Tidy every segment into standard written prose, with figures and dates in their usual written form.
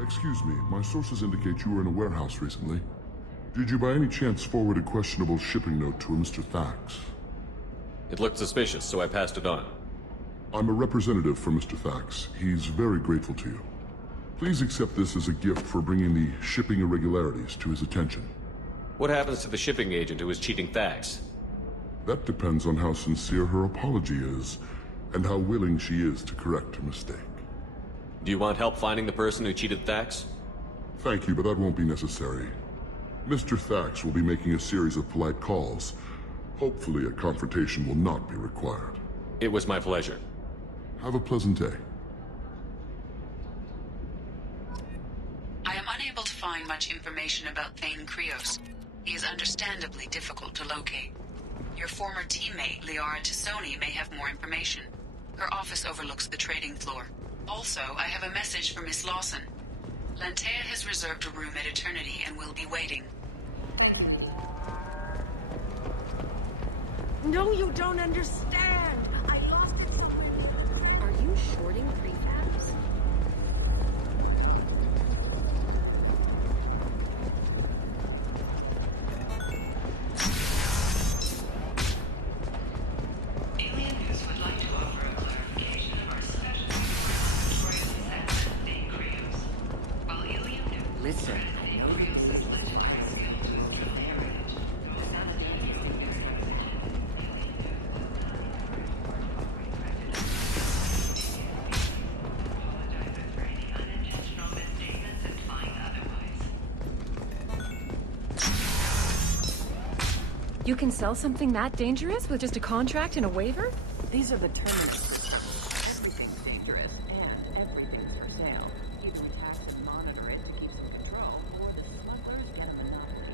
Excuse me, my sources indicate you were in a warehouse recently. Did you by any chance forward a questionable shipping note to a Mr. Thax? It looked suspicious, so I passed it on. I'm a representative for Mr. Thax. He's very grateful to you. Please accept this as a gift for bringing the shipping irregularities to his attention. What happens to the shipping agent who is cheating Thax? That depends on how sincere her apology is, and how willing she is to correct her mistake. Do you want help finding the person who cheated Thax? Thank you, but that won't be necessary. Mr. Thax will be making a series of polite calls. Hopefully a confrontation will not be required. It was my pleasure. Have a pleasant day. I am unable to find much information about Thane Krios. He is understandably difficult to locate. Your former teammate, Liara Tassoni, may have more information. Her office overlooks the trading floor. Also, I have a message for Miss Lawson. Lantea has reserved a room at Eternity and will be waiting. No, you don't understand! I lost it somewhere. Are you shorting prefabs? Alien News would like to offer a clarification of our special tutorial segment, Thane Krios. While Alien News... Listen. You can sell something that dangerous with just a contract and a waiver? These are the terminators. Everything's dangerous, and everything's for sale. Either we tax and monitor it to keep some control, or the smugglers get a monopoly.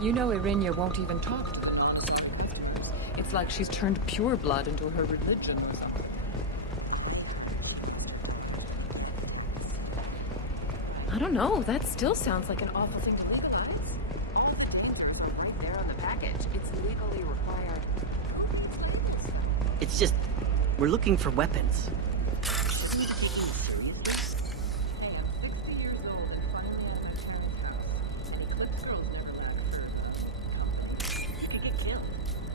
You know Irinia won't even talk to them. It's like she's turned pure blood into her religion or something. I don't know, that still sounds like an awful thing to legalize. Right there on the package. It's legally required. It's just, we're looking for weapons. Isn't he taking it seriously? Hey, I'm 60 years old and finally at my parents' house. And Eclipse girls never mattered for you could get killed.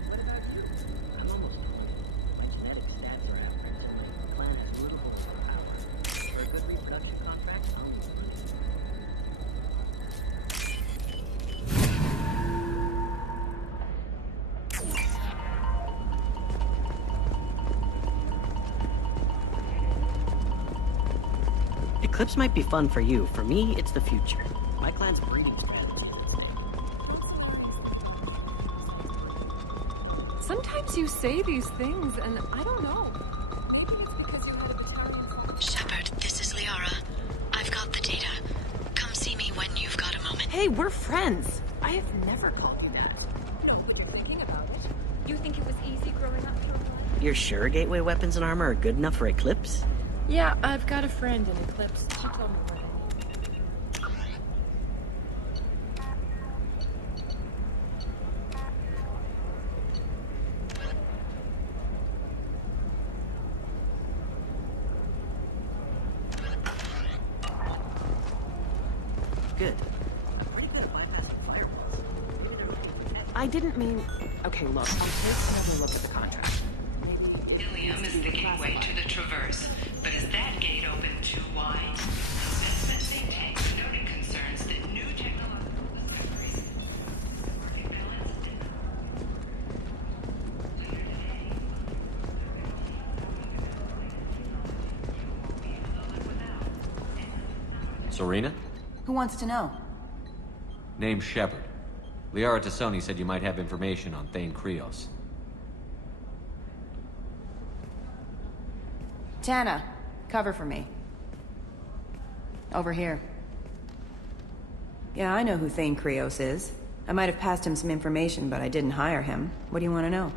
What about you? I'm almost 20. My genetic stats are average, so my clan has little hope for power. For a good reproduction contract, I'll lose. Eclipse might be fun for you. For me, it's the future. My clan's breeding strategy. Sometimes you say these things, and I don't know. Maybe it's because you had a battalion. Shepard, this is Liara. I've got the data. Come see me when you've got a moment. Hey, we're friends. I have never called you that. No, but you're thinking about it. You think it was easy growing up here? You're sure gateway weapons and armor are good enough for Eclipse? Yeah, I've got a friend in Eclipse. She told me what I need. Good. I'm pretty good at bypassing firewalls. Maybe they're... I didn't mean... Okay, look, I'll take another look at the contract. Ilium is the gateway to the Traverse, but is that gate open too wide? As best they take, noted concerns that new technological discoveries market balance did not. Later today, you won't be able to live without. Serena? Who wants to know? Name Shepard. Liara Tassoni said you might have information on Thane Krios. Tana, cover for me. Over here. Yeah, I know who Thane Krios is. I might have passed him some information, but I didn't hire him. What do you want to know?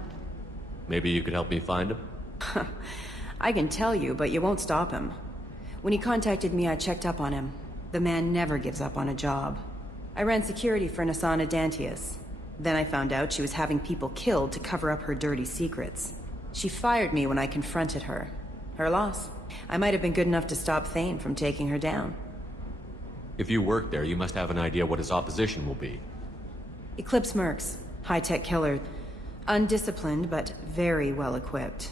Maybe you could help me find him? I can tell you, but you won't stop him. When he contacted me, I checked up on him. The man never gives up on a job. I ran security for Nasana Dantius. Then I found out she was having people killed to cover up her dirty secrets. She fired me when I confronted her. Her loss. I might have been good enough to stop Thane from taking her down. If you work there, you must have an idea what his opposition will be. Eclipse mercs. High-tech killer. Undisciplined, but very well-equipped.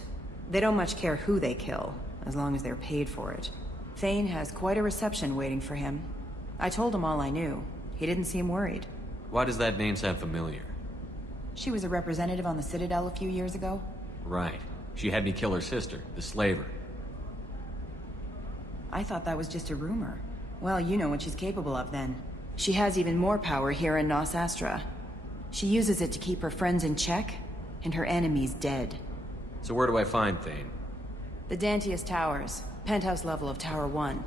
They don't much care who they kill, as long as they're paid for it. Thane has quite a reception waiting for him. I told him all I knew. He didn't seem worried. Why does that name sound familiar? She was a representative on the Citadel a few years ago. Right. She had me kill her sister, the slaver. I thought that was just a rumor. Well, you know what she's capable of then. She has even more power here in Nos Astra. She uses it to keep her friends in check, and her enemies dead. So where do I find Thane? The Dantius Towers. Penthouse level of Tower 1.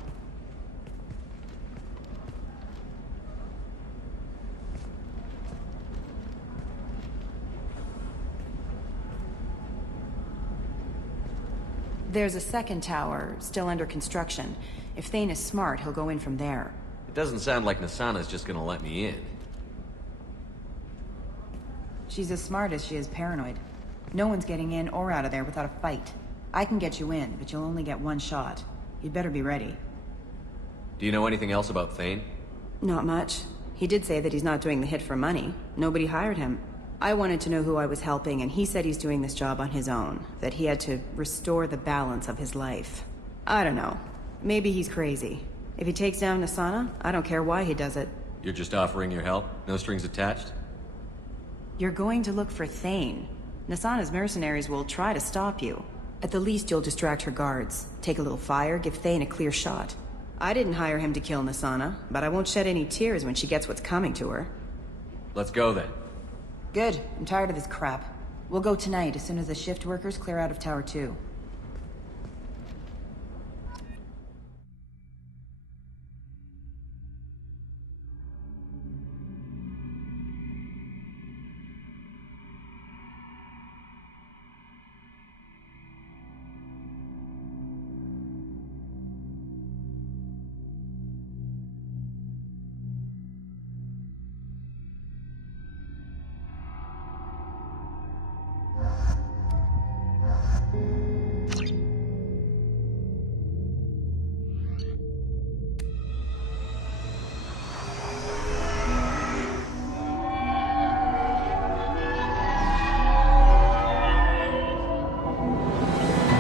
There's a second tower, still under construction. If Thane is smart, he'll go in from there. It doesn't sound like Nasana's just gonna let me in. She's as smart as she is paranoid. No one's getting in or out of there without a fight. I can get you in, but you'll only get one shot. You'd better be ready. Do you know anything else about Thane? Not much. He did say that he's not doing the hit for money. Nobody hired him. I wanted to know who I was helping, and he said he's doing this job on his own. That he had to restore the balance of his life. I don't know. Maybe he's crazy. If he takes down Nasana, I don't care why he does it. You're just offering your help? No strings attached? You're going to look for Thane. Nasana's mercenaries will try to stop you. At the least, you'll distract her guards. Take a little fire, give Thane a clear shot. I didn't hire him to kill Nasana, but I won't shed any tears when she gets what's coming to her. Let's go then. Good. I'm tired of this crap. We'll go tonight, as soon as the shift workers clear out of Tower 2.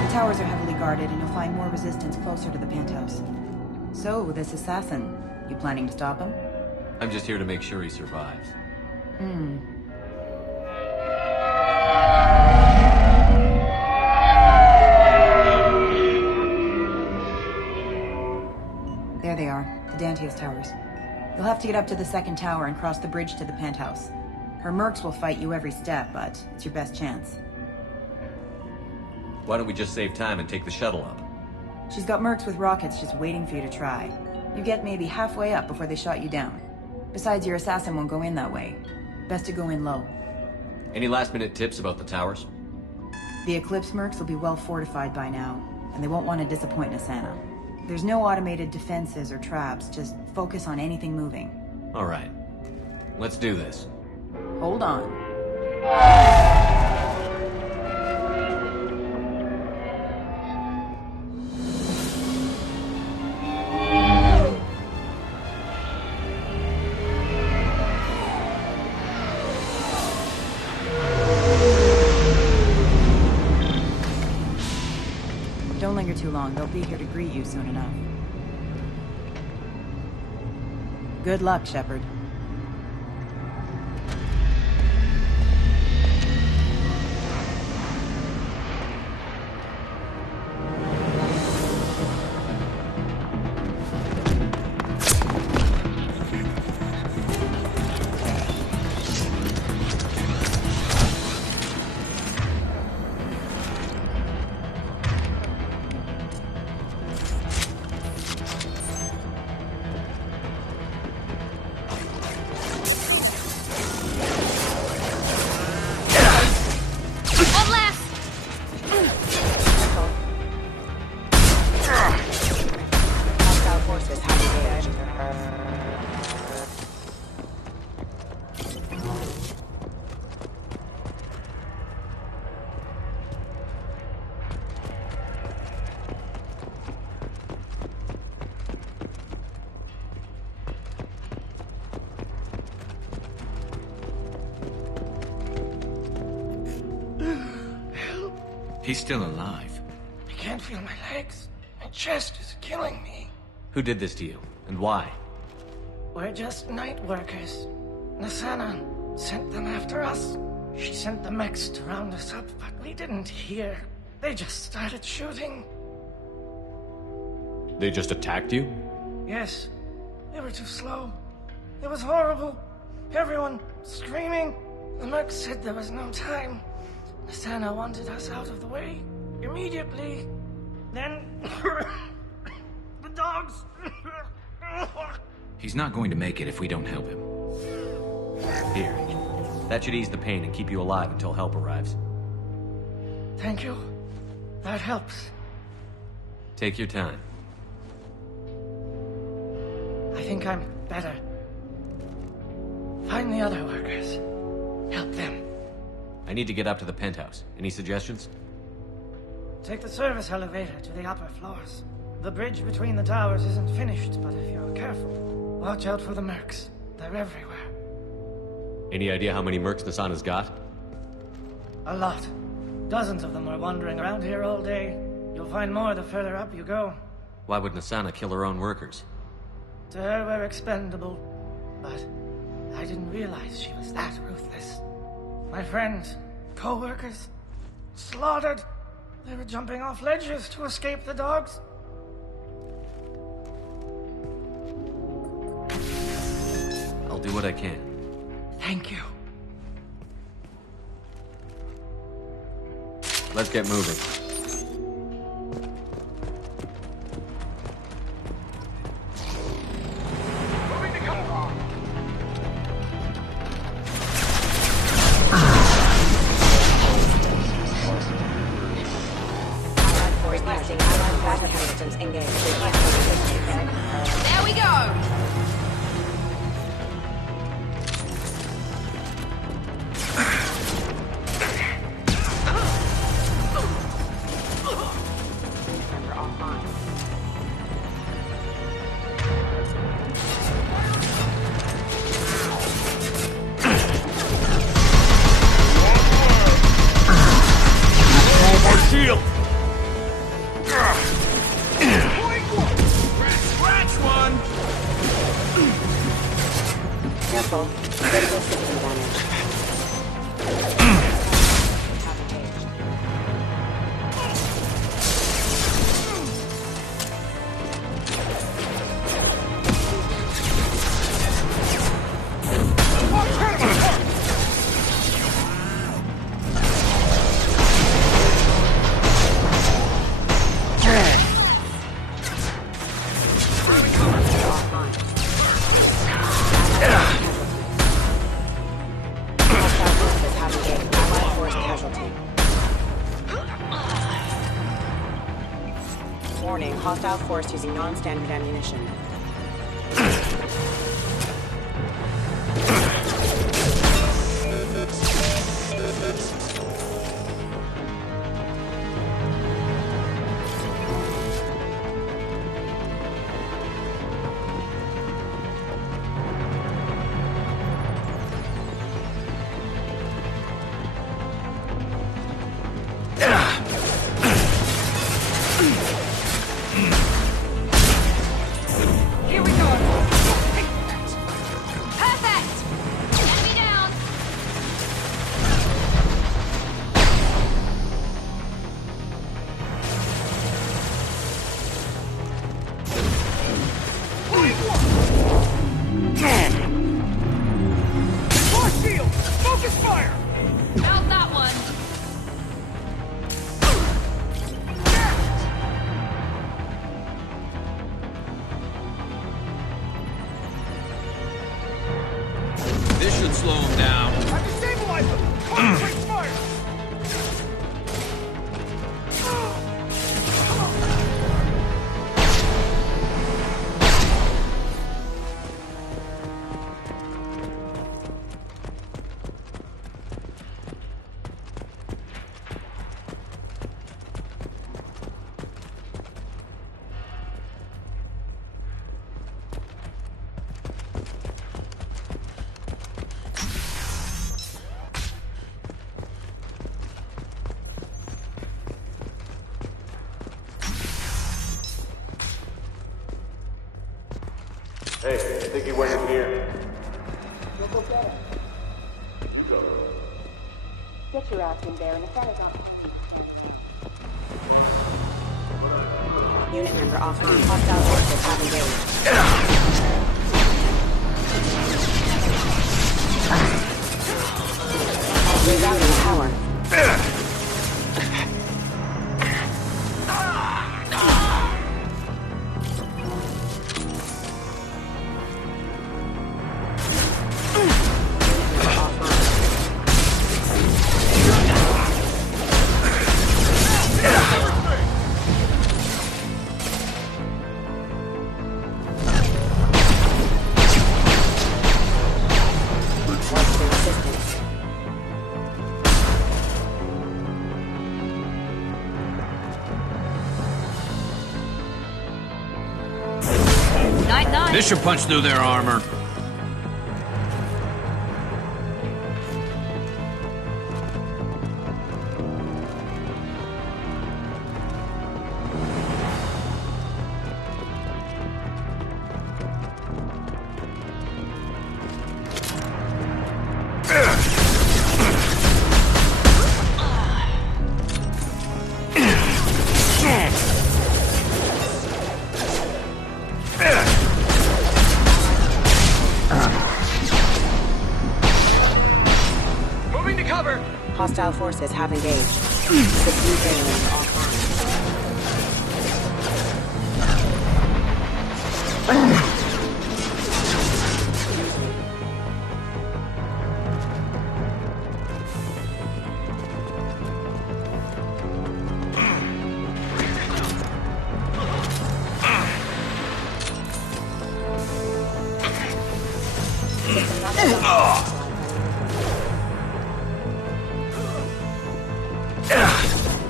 Towers are heavily guarded, and you'll find more resistance closer to the penthouse. So, this assassin, you planning to stop him? I'm just here to make sure he survives. There they are, the Dantius Towers. You'll have to get up to the second tower and cross the bridge to the penthouse. Her mercs will fight you every step, but it's your best chance. Why don't we just save time and take the shuttle up? She's got mercs with rockets just waiting for you to try. You get maybe halfway up before they shot you down. Besides, your assassin won't go in that way. Best to go in low. Any last-minute tips about the towers? The Eclipse mercs will be well fortified by now, and they won't want to disappoint Nasana. There's no automated defenses or traps, just focus on anything moving. All right. Let's do this. Hold on. Don't linger too long. They'll be here to greet you soon enough. Good luck, Shepard. He's still alive. I can't feel my legs. My chest is killing me. Who did this to you, and why? We're just night workers. Nasana sent them after us. She sent the mechs to round us up, but we didn't hear. They just started shooting. They just attacked you? Yes. They were too slow. It was horrible. Everyone screaming. The merc said there was no time. Nasana wanted us out of the way. Immediately. Then... the dogs... He's not going to make it if we don't help him. Here. That should ease the pain and keep you alive until help arrives. Thank you. That helps. Take your time. I think I'm better. Find the other workers. Help them. I need to get up to the penthouse. Any suggestions? Take the service elevator to the upper floors. The bridge between the towers isn't finished, but if you're careful, watch out for the mercs. They're everywhere. Any idea how many mercs Nasana's got? A lot. Dozens of them are wandering around here all day. You'll find more the further up you go. Why would Nasana kill her own workers? To her, we're expendable. But I didn't realize she was that ruthless. My friends, co-workers, slaughtered. They were jumping off ledges to escape the dogs. I'll do what I can. Thank you. Let's get moving. There we go! Warning, hostile force using non-standard ammunition. Hey, I think he went in here. Get your ass in there in the Paragon. Unit member offline. Hostile forces have engaged. Rerouting power. This should punch through their armor. Hostile forces have engaged. Subdue aliens offline.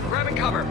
Grabbing cover.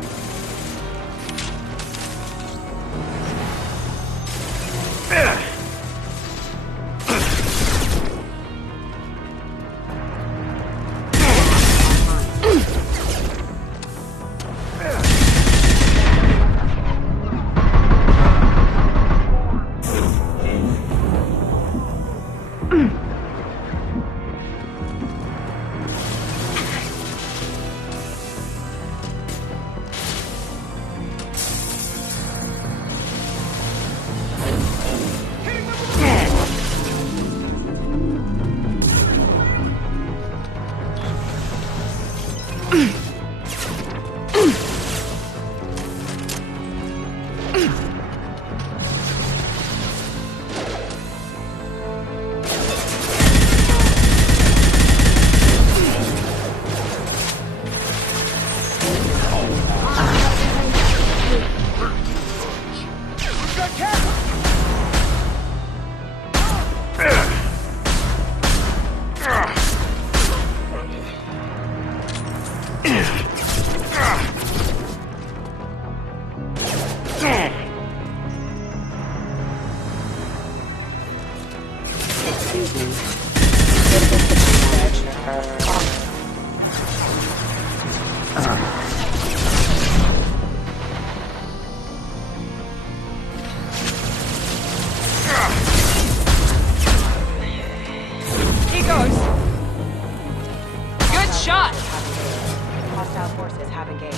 Hostile forces have engaged.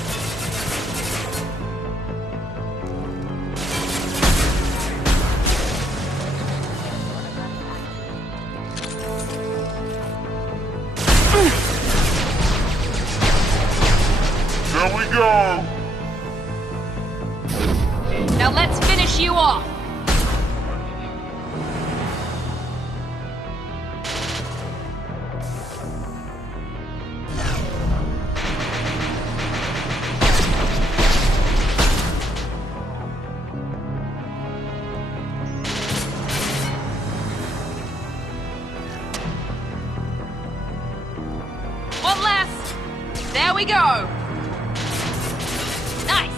There we go! Now let's finish you off! One last! There we go! Nice!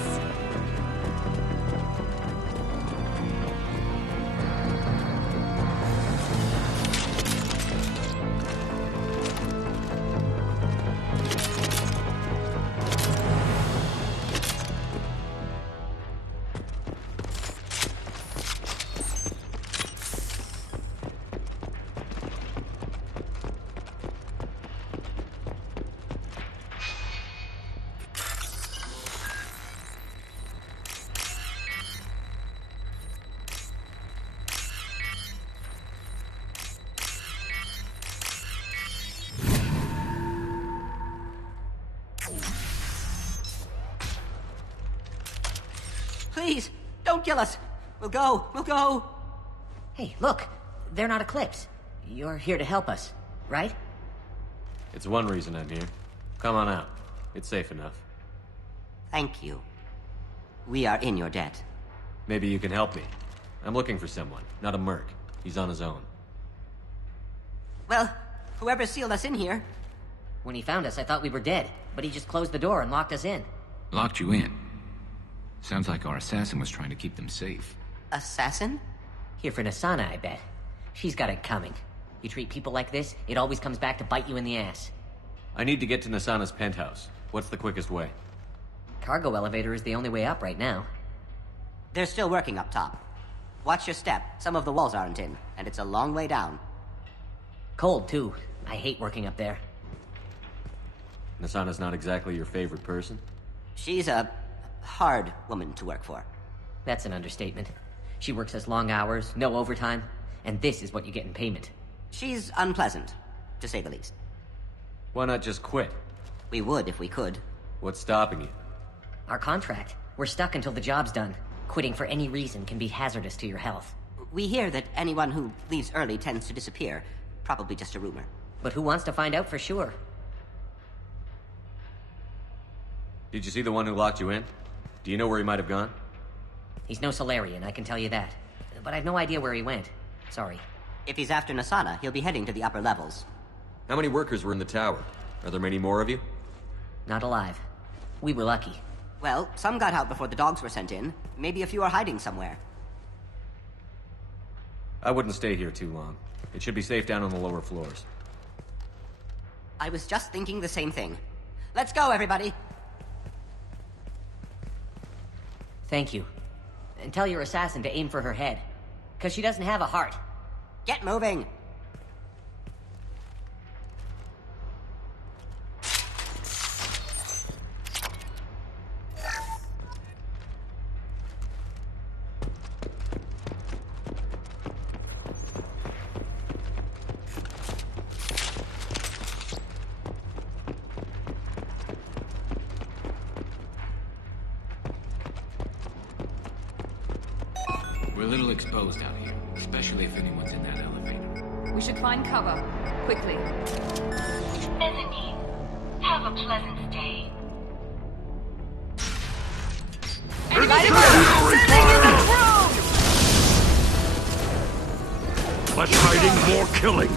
Please, don't kill us. We'll go. Hey, look. They're not Eclipse. You're here to help us, right? It's one reason I'm here. Come on out. It's safe enough. Thank you. We are in your debt. Maybe you can help me. I'm looking for someone, not a merc. He's on his own. Well, whoever sealed us in here. When he found us, I thought we were dead, but he just closed the door and locked us in. Locked you in? Sounds like our assassin was trying to keep them safe. Assassin? Here for Nasana, I bet. She's got it coming. You treat people like this, it always comes back to bite you in the ass. I need to get to Nasana's penthouse. What's the quickest way? Cargo elevator is the only way up right now. They're still working up top. Watch your step. Some of the walls aren't in, and it's a long way down. Cold, too. I hate working up there. Nasana's not exactly your favorite person? She's a hard woman to work for. That's an understatement. She works us long hours, no overtime, and this is what you get in payment. She's unpleasant, to say the least. Why not just quit? We would if we could. What's stopping you? Our contract. We're stuck until the job's done. Quitting for any reason can be hazardous to your health. We hear that anyone who leaves early tends to disappear. Probably just a rumor. But who wants to find out for sure? Did you see the one who locked you in? Do you know where he might have gone? He's no Solarian, I can tell you that. But I've no idea where he went. Sorry. If he's after Nasana, he'll be heading to the upper levels. How many workers were in the tower? Are there many more of you? Not alive. We were lucky. Well, some got out before the dogs were sent in. Maybe a few are hiding somewhere. I wouldn't stay here too long. It should be safe down on the lower floors. I was just thinking the same thing. Let's go, everybody! Thank you. And tell your assassin to aim for her head. 'Cause she doesn't have a heart. Get moving! We're a little exposed out here, especially if anyone's in that elevator. We should find cover. Quickly. Mezzanine. Have a pleasant stay. Light him up! Sending in the room! Less hiding, more killing.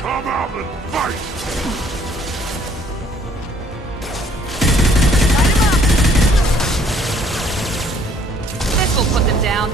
Come out and fight! This will put them down.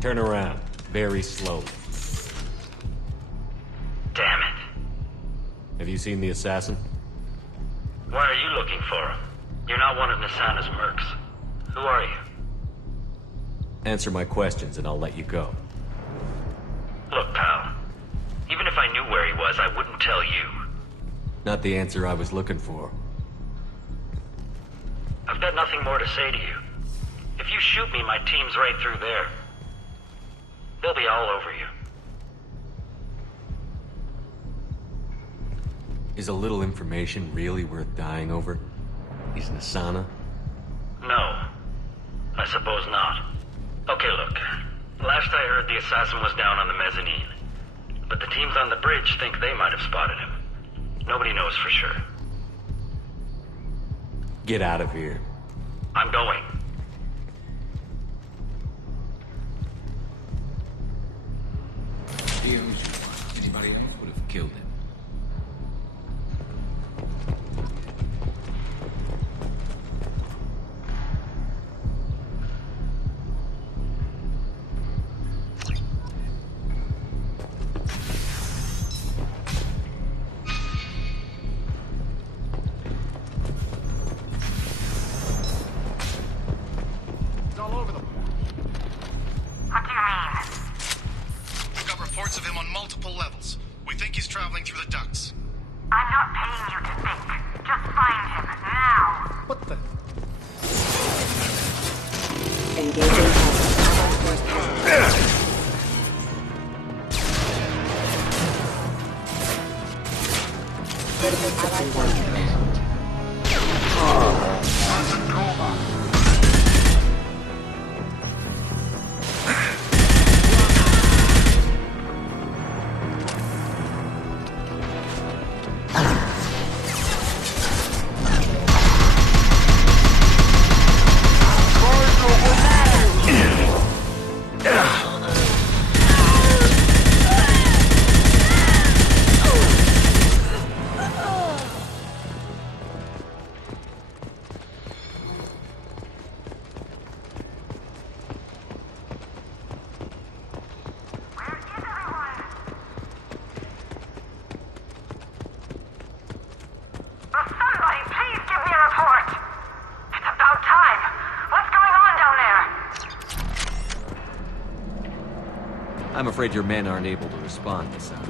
Turn around, very slowly. Damn it. Have you seen the assassin? Why are you looking for him? You're not one of Nasana's mercs. Who are you? Answer my questions and I'll let you go. Look, pal. Even if I knew where he was, I wouldn't tell you. Not the answer I was looking for. I've got nothing more to say to you. If you shoot me, my team's right through there. They'll be all over you. Is a little information really worth dying over? Is Nasana? No. I suppose not. Okay, look. Last I heard, the assassin was down on the mezzanine. But the teams on the bridge think they might have spotted him. Nobody knows for sure. Get out of here. I'm going. Anybody else would have killed him. It's all over the place. What do you mean? We've got reports of him on multiple levels. We think he's traveling through the ducts. I'm not paying you to think. Just find him, now! What the? Engaging Allied Force presence. Critical Allied Force command. Somebody, please give me a report! It's about time! What's going on down there? I'm afraid your men aren't able to respond this time.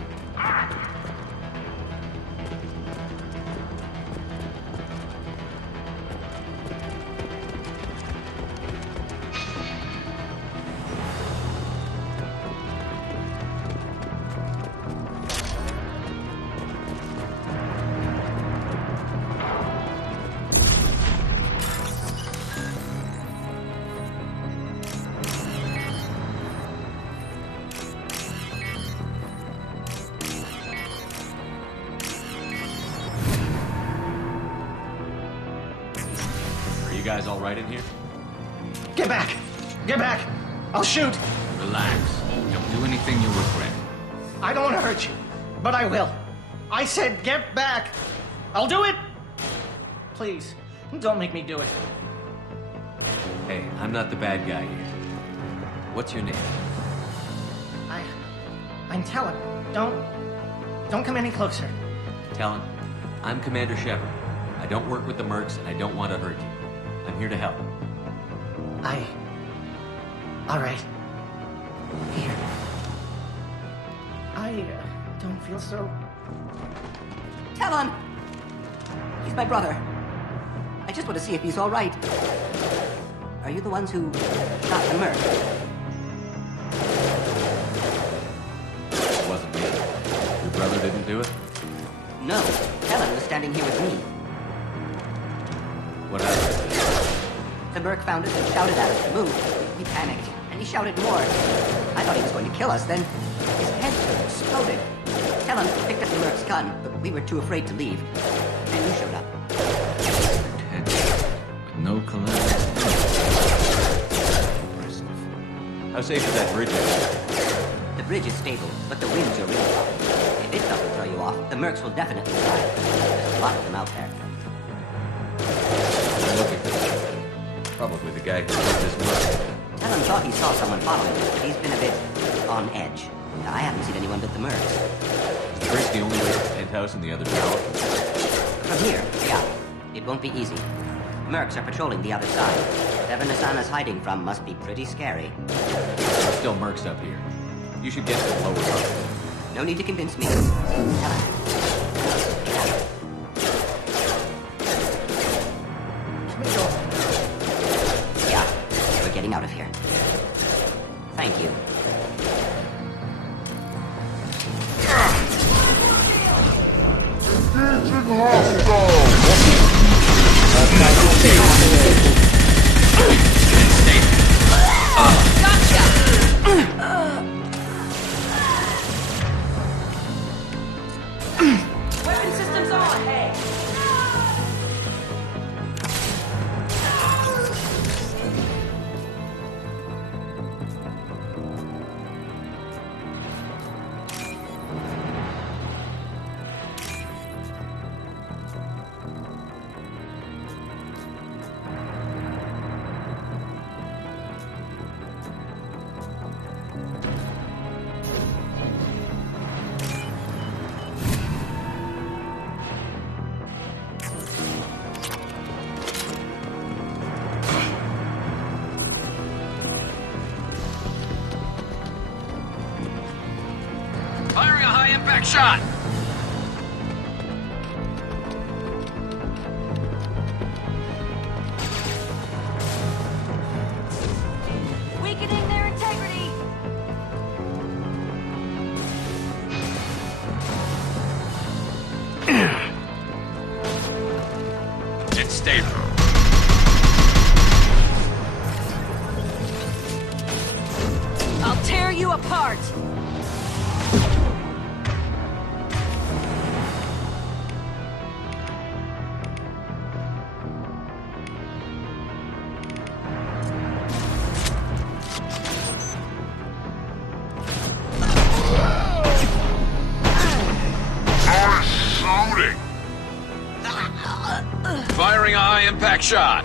You guys all right in here? Get back! Get back! I'll shoot! Relax. Don't do anything you'll regret. I don't want to hurt you, but I will. I said get back! I'll do it! Please, don't make me do it. Hey, I'm not the bad guy here. What's your name? I'm Talon. Don't come any closer. Talon, I'm Commander Shepard. I don't work with the mercs, and I don't want to hurt you. I'm here to help. All right. Here. I don't feel so... Talon! He's my brother. I just want to see if he's all right. Are you the ones who shot the merc? It wasn't me. Your brother didn't do it? No. Talon was standing here with me. What happened? The merc found us and shouted at us to move. We panicked, and he shouted more. I thought he was going to kill us, then his head exploded. Talon picked up the merc's gun, but we were too afraid to leave. And you showed up. With no collateral. How safe is that bridge? The bridge is stable, but the wind's your real problem. If it doesn't throw you off, the mercs will definitely die. There's a lot of them out there. I'm looking for him. Probably the guy who did this merc. Talon thought he saw someone following him, but he's been a bit on edge. I haven't seen anyone but the mercs. Is the bridge the only way to the penthouse in the other tower? From here, yeah. It won't be easy. Mercs are patrolling the other side. Whatever Nasana's hiding from must be pretty scary. There's still mercs up here. You should get to the lower level. No need to convince me. Talon. Yeah, we're getting out of here. Thank you. Engaging hostile! Stay impact shot! Weakening their integrity! It's stable. I'll tear you apart! Firing a high impact shot.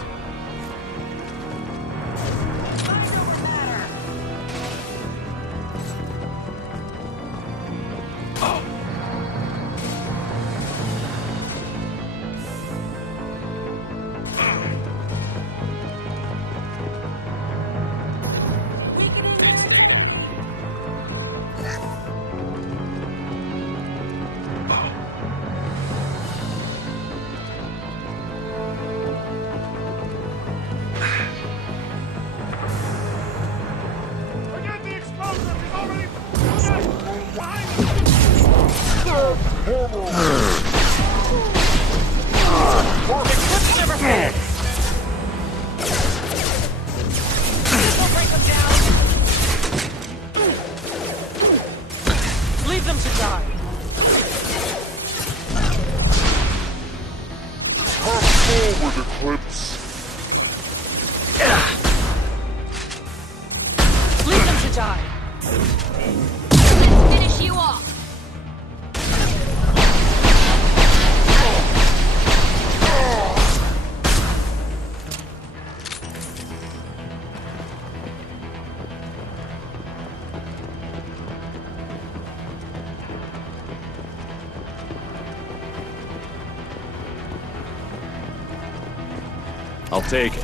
Leave them to die. Come forward, Eclipse. Leave them to die. Let's finish you off! I'll take it.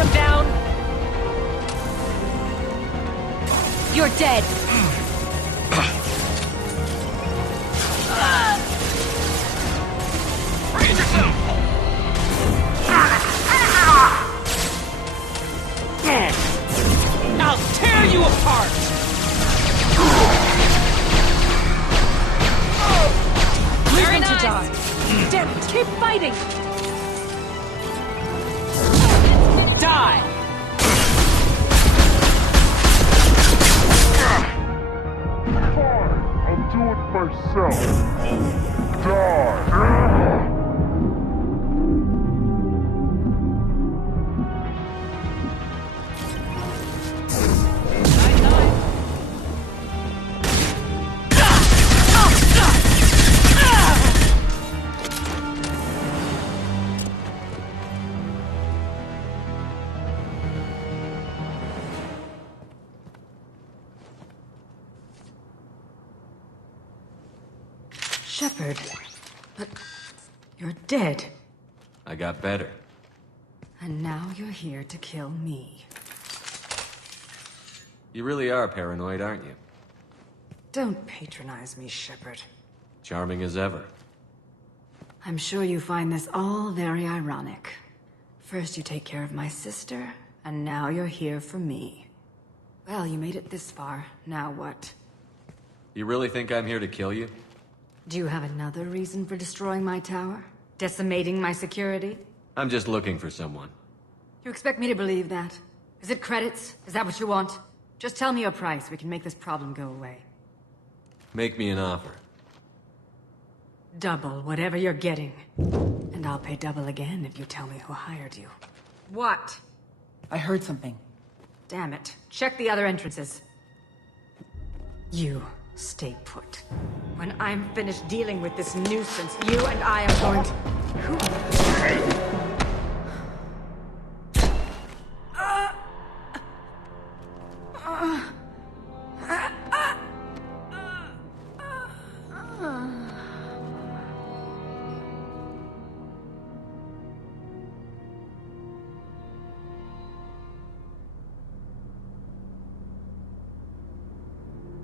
him down. You're dead. Raise yourself! I'll tear you apart! Leave him to die. Damn it, keep fighting! Die! Fine, I'll do it myself. Die! Shepard. But you're dead. I got better. And now you're here to kill me. You really are paranoid, aren't you? Don't patronize me, Shepard. Charming as ever. I'm sure you find this all very ironic. First you take care of my sister, and now you're here for me. Well, you made it this far. Now what? You really think I'm here to kill you? Do you have another reason for destroying my tower? Decimating my security? I'm just looking for someone. You expect me to believe that? Is it credits? Is that what you want? Just tell me your price. We can make this problem go away. Make me an offer. Double whatever you're getting. And I'll pay double again if you tell me who hired you. What? I heard something. Damn it. Check the other entrances. You stay put. When I'm finished dealing with this nuisance, you and I are going to...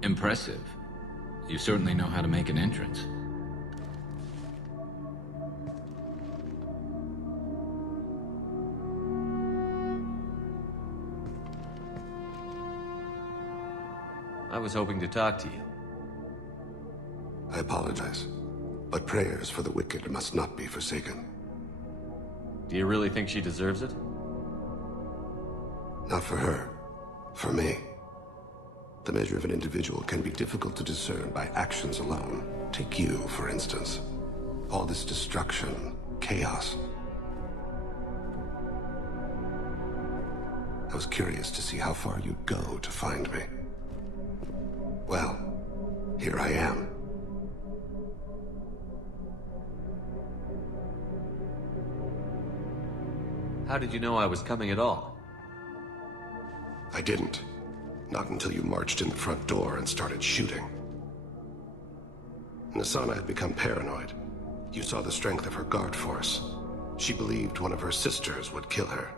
Impressive. You certainly know how to make an entrance. I was hoping to talk to you. I apologize, but prayers for the wicked must not be forsaken. Do you really think she deserves it? Not for her. For me. The measure of an individual can be difficult to discern by actions alone. Take you, for instance. All this destruction, chaos. I was curious to see how far you'd go to find me. Well, here I am. How did you know I was coming at all? I didn't. Not until you marched in the front door and started shooting. Nasana had become paranoid. You saw the strength of her guard force. She believed one of her sisters would kill her.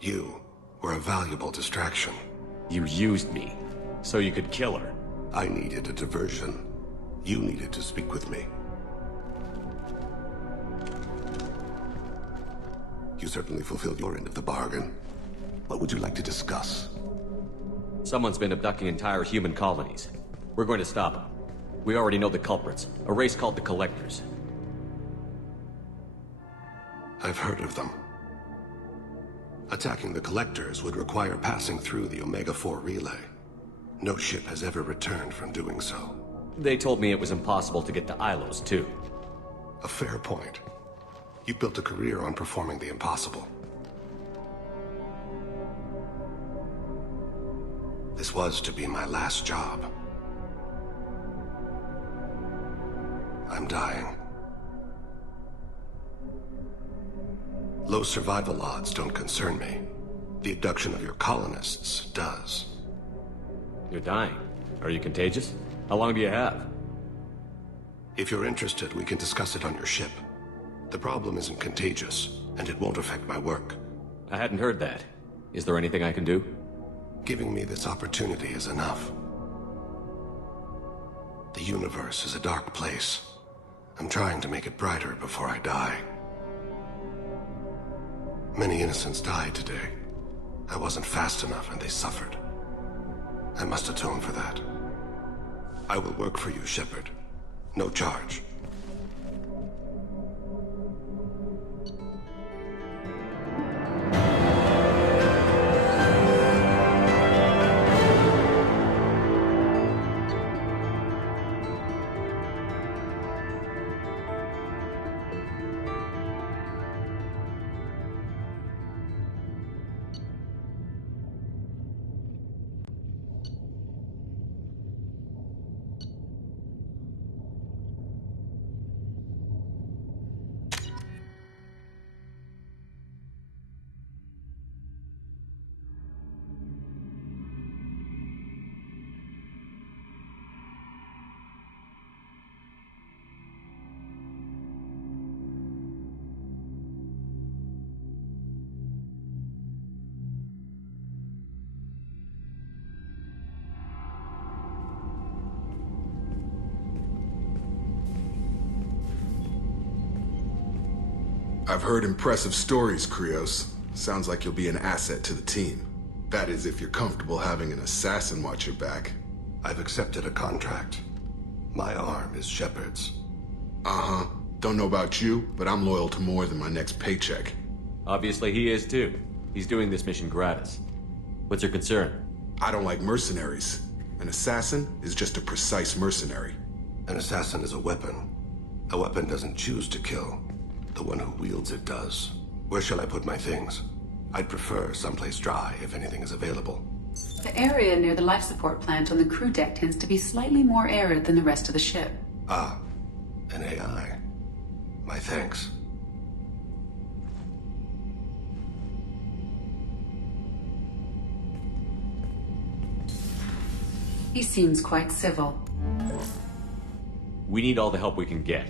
You were a valuable distraction. You used me, so you could kill her. I needed a diversion. You needed to speak with me. You certainly fulfilled your end of the bargain. What would you like to discuss? Someone's been abducting entire human colonies. We're going to stop them. We already know the culprits, a race called the Collectors. I've heard of them. Attacking the Collectors would require passing through the Omega-4 relay. No ship has ever returned from doing so. They told me it was impossible to get to Ilos, too. A fair point. You built a career on performing the impossible. This was to be my last job. I'm dying. Low survival odds don't concern me. The abduction of your colonists does. You're dying. Are you contagious? How long do you have? If you're interested, we can discuss it on your ship. The problem isn't contagious, and it won't affect my work. I hadn't heard that. Is there anything I can do? Giving me this opportunity is enough. The universe is a dark place. I'm trying to make it brighter before I die. Many innocents died today. I wasn't fast enough and they suffered. I must atone for that. I will work for you, Shepard. No charge. I've heard impressive stories, Krios. Sounds like you'll be an asset to the team. That is, if you're comfortable having an assassin watch your back. I've accepted a contract. My arm is Shepard's. Uh-huh. Don't know about you, but I'm loyal to more than my next paycheck. Obviously he is too. He's doing this mission gratis. What's your concern? I don't like mercenaries. An assassin is just a precise mercenary. An assassin is a weapon. A weapon doesn't choose to kill. The one who wields it does. Where shall I put my things? I'd prefer someplace dry if anything is available. The area near the life support plant on the crew deck tends to be slightly more arid than the rest of the ship. Ah, an AI. My thanks. He seems quite civil. We need all the help we can get.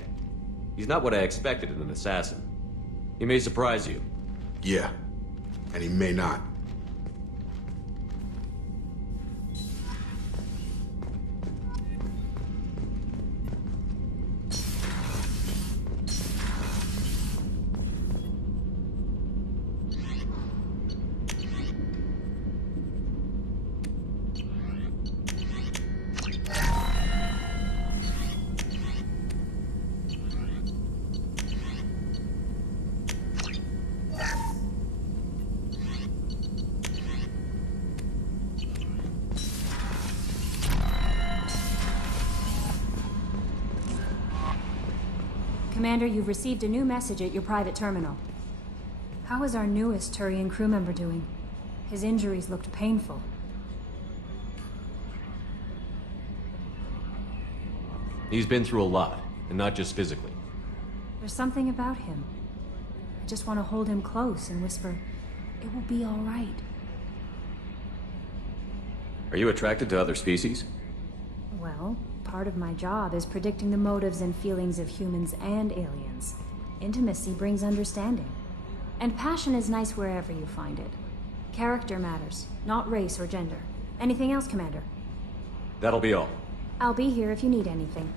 He's not what I expected in an assassin. He may surprise you. Yeah, and he may not. Commander, you've received a new message at your private terminal. How is our newest Turian crew member doing? His injuries looked painful. He's been through a lot, and not just physically. There's something about him. I just want to hold him close and whisper, "It will be all right." Are you attracted to other species? Well, part of my job is predicting the motives and feelings of humans and aliens. Intimacy brings understanding. And passion is nice wherever you find it. Character matters, not race or gender. Anything else, Commander? That'll be all. I'll be here if you need anything.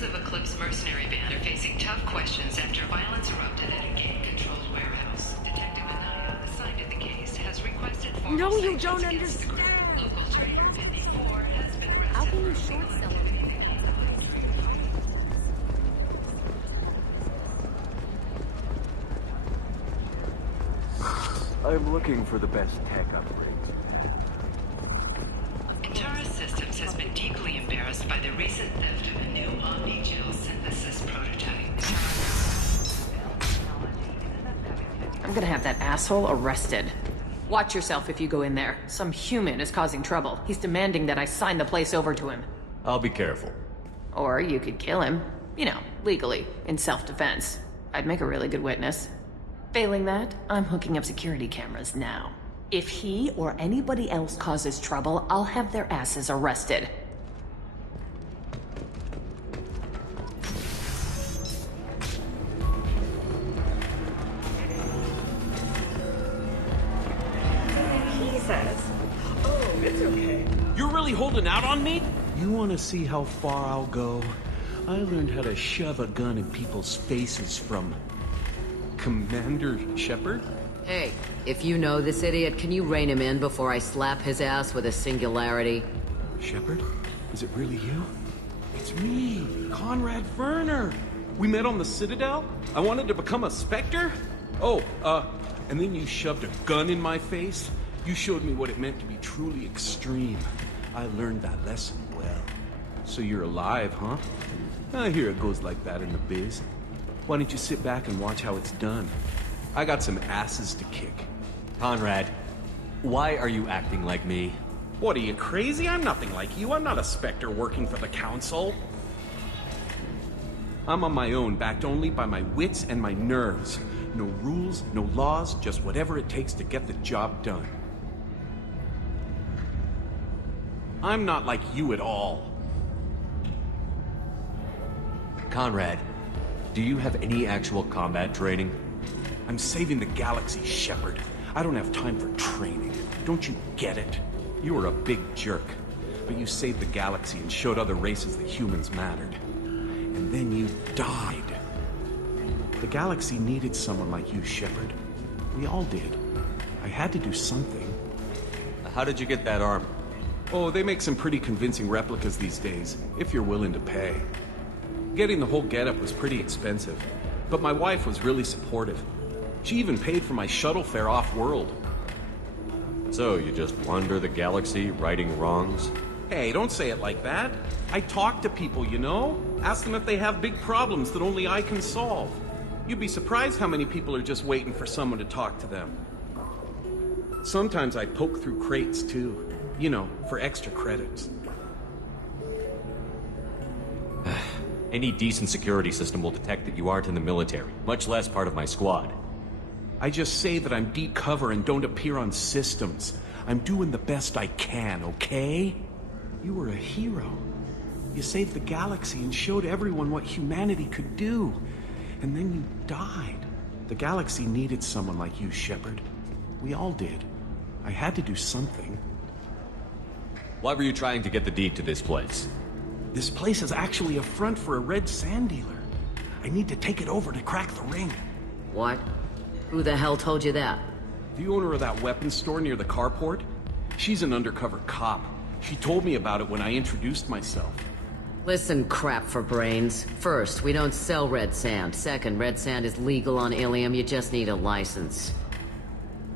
Members of Eclipse mercenary band are facing tough questions after violence erupted at a gang-controlled warehouse. Detective Anaya, assigned to the case, has requested formal No, you sanctions don't against the crew. understand. Local trader 54 has been arrested. How can you short sell it? I'm looking for the best tech upgrades. Intara Systems has been deeply embarrassed by the recent theft of a new omni-gel synthesis prototype. I'm gonna have that asshole arrested. Watch yourself if you go in there. Some human is causing trouble. He's demanding that I sign the place over to him. I'll be careful. Or you could kill him. You know, legally, in self-defense. I'd make a really good witness. Failing that, I'm hooking up security cameras now. If he or anybody else causes trouble, I'll have their asses arrested. He says, oh, it's okay. You're really holding out on me? You want to see how far I'll go? I learned how to shove a gun in people's faces from Commander Shepard? Hey, if you know this idiot, can you rein him in before I slap his ass with a singularity? Shepard? Is it really you? It's me, Conrad Werner. We met on the Citadel? I wanted to become a Spectre? Oh, and then you shoved a gun in my face? You showed me what it meant to be truly extreme. I learned that lesson well. So you're alive, huh? I hear it goes like that in the biz. Why don't you sit back and watch how it's done? I got some asses to kick. Conrad, why are you acting like me? What, are you crazy? I'm nothing like you. I'm not a Spectre working for the Council. I'm on my own, backed only by my wits and my nerves. No rules, no laws, just whatever it takes to get the job done. I'm not like you at all. Conrad, do you have any actual combat training? I'm saving the galaxy, Shepard. I don't have time for training. Don't you get it? You were a big jerk, but you saved the galaxy and showed other races that humans mattered. And then you died. The galaxy needed someone like you, Shepard. We all did. I had to do something. How did you get that armor? Oh, they make some pretty convincing replicas these days, if you're willing to pay. Getting the whole getup was pretty expensive, but my wife was really supportive. She even paid for my shuttle fare off-world. So, you just wander the galaxy, righting wrongs? Hey, don't say it like that. I talk to people, you know? Ask them if they have big problems that only I can solve. You'd be surprised how many people are just waiting for someone to talk to them. Sometimes I poke through crates, too. You know, for extra credits. Any decent security system will detect that you aren't in the military, much less part of my squad. I just say that I'm deep cover and don't appear on systems. I'm doing the best I can, okay? You were a hero. You saved the galaxy and showed everyone what humanity could do. And then you died. The galaxy needed someone like you, Shepard. We all did. I had to do something. Why were you trying to get the deed to this place? This place is actually a front for a red sand dealer. I need to take it over to crack the ring. What? Who the hell told you that? The owner of that weapons store near the carport? She's an undercover cop. She told me about it when I introduced myself. Listen, crap for brains. First, we don't sell red sand. Second, red sand is legal on Ilium. You just need a license.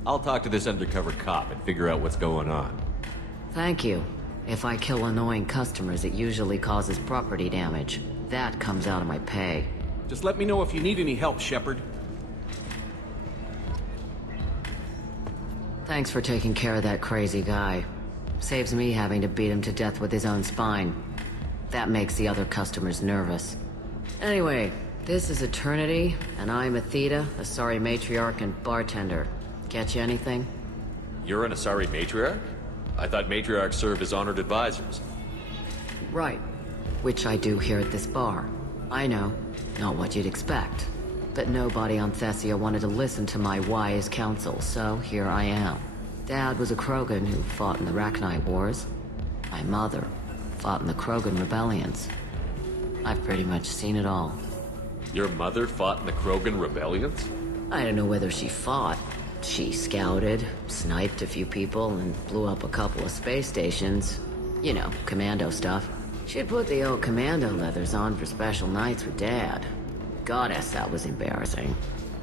I'll talk to this undercover cop and figure out what's going on. Thank you. If I kill annoying customers, it usually causes property damage. That comes out of my pay. Just let me know if you need any help, Shepard. Thanks for taking care of that crazy guy. Saves me having to beat him to death with his own spine. That makes the other customers nervous. Anyway, this is Eternity, and I'm Athena, Asari matriarch and bartender. Get you anything? You're an Asari matriarch? I thought matriarchs serve as honored advisors. Right. Which I do here at this bar. I know. Not what you'd expect. But nobody on Thessia wanted to listen to my wise counsel, so here I am. Dad was a Krogan who fought in the Rachni Wars. My mother fought in the Krogan rebellions. I've pretty much seen it all. Your mother fought in the Krogan rebellions? I don't know whether she fought. She scouted, sniped a few people, and blew up a couple of space stations. You know, commando stuff. She'd put the old commando leathers on for special nights with Dad. Goddess, that was embarrassing.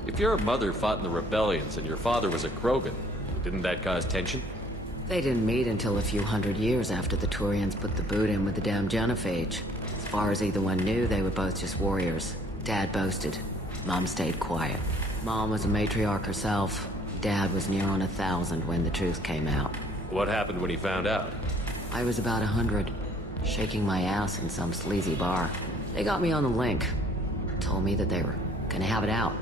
If your mother fought in the rebellions and your father was a Krogan, didn't that cause tension? They didn't meet until a few hundred years after the Turians put the boot in with the damn genophage. As far as either one knew, they were both just warriors. Dad boasted. Mom stayed quiet. Mom was a matriarch herself. Dad was near on 1,000 when the truth came out. What happened when he found out? I was about 100, shaking my ass in some sleazy bar. They got me on the link. Told me that they were gonna have it out,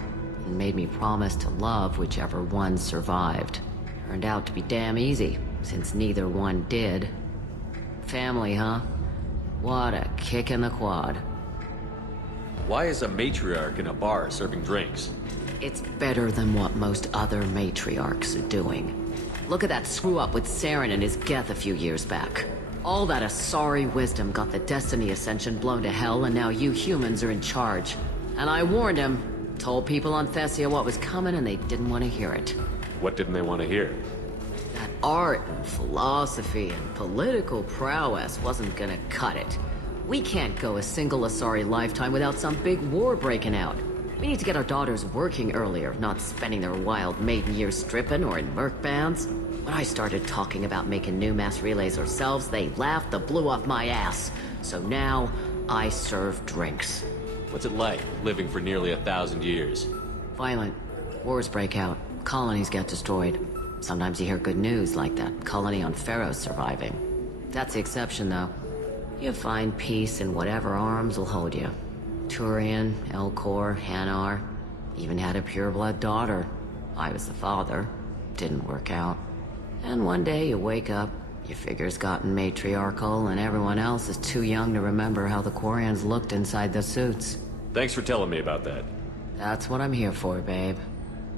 and made me promise to love whichever one survived. Turned out to be damn easy, since neither one did. Family, huh? What a kick in the quad. Why is a matriarch in a bar serving drinks? It's better than what most other matriarchs are doing. Look at that screw-up with Saren and his Geth a few years back. All that Asari wisdom got the Destiny Ascension blown to hell, and now you humans are in charge. And I warned him. Told people on Thessia what was coming, and they didn't want to hear it. What didn't they want to hear? That art and philosophy and political prowess wasn't gonna cut it. We can't go a single Asari lifetime without some big war breaking out. We need to get our daughters working earlier, not spending their wild maiden years stripping or in merc bands. When I started talking about making new mass relays ourselves, they laughed the blue off my ass. So now, I serve drinks. What's it like, living for nearly 1,000 years? Violent. Wars break out. Colonies get destroyed. Sometimes you hear good news, like that colony on Pharaoh's surviving. That's the exception, though. You find peace in whatever arms will hold you. Turian, Elcor, Hanar. Even had a pureblood daughter. I was the father. Didn't work out. And one day you wake up, your figure's gotten matriarchal, and everyone else is too young to remember how the Quarians looked inside the suits. Thanks for telling me about that. That's what I'm here for, babe.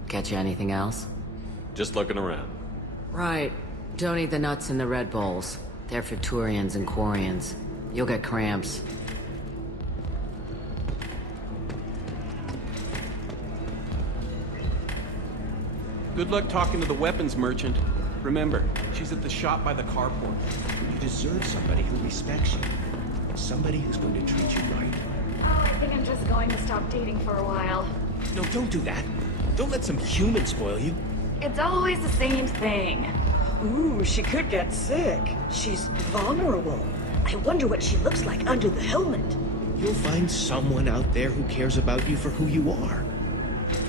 Get you anything else? Just looking around. Right. Don't eat the nuts in the Red Bowls. They're for Turians and Quarians. You'll get cramps. Good luck talking to the weapons merchant. Remember, she's at the shop by the carport. You deserve somebody who respects you. Somebody who's going to treat you right. Oh, I think I'm just going to stop dating for a while. No, don't do that. Don't let some human spoil you. It's always the same thing. Ooh, she could get sick. She's vulnerable. I wonder what she looks like under the helmet. You'll find someone out there who cares about you for who you are.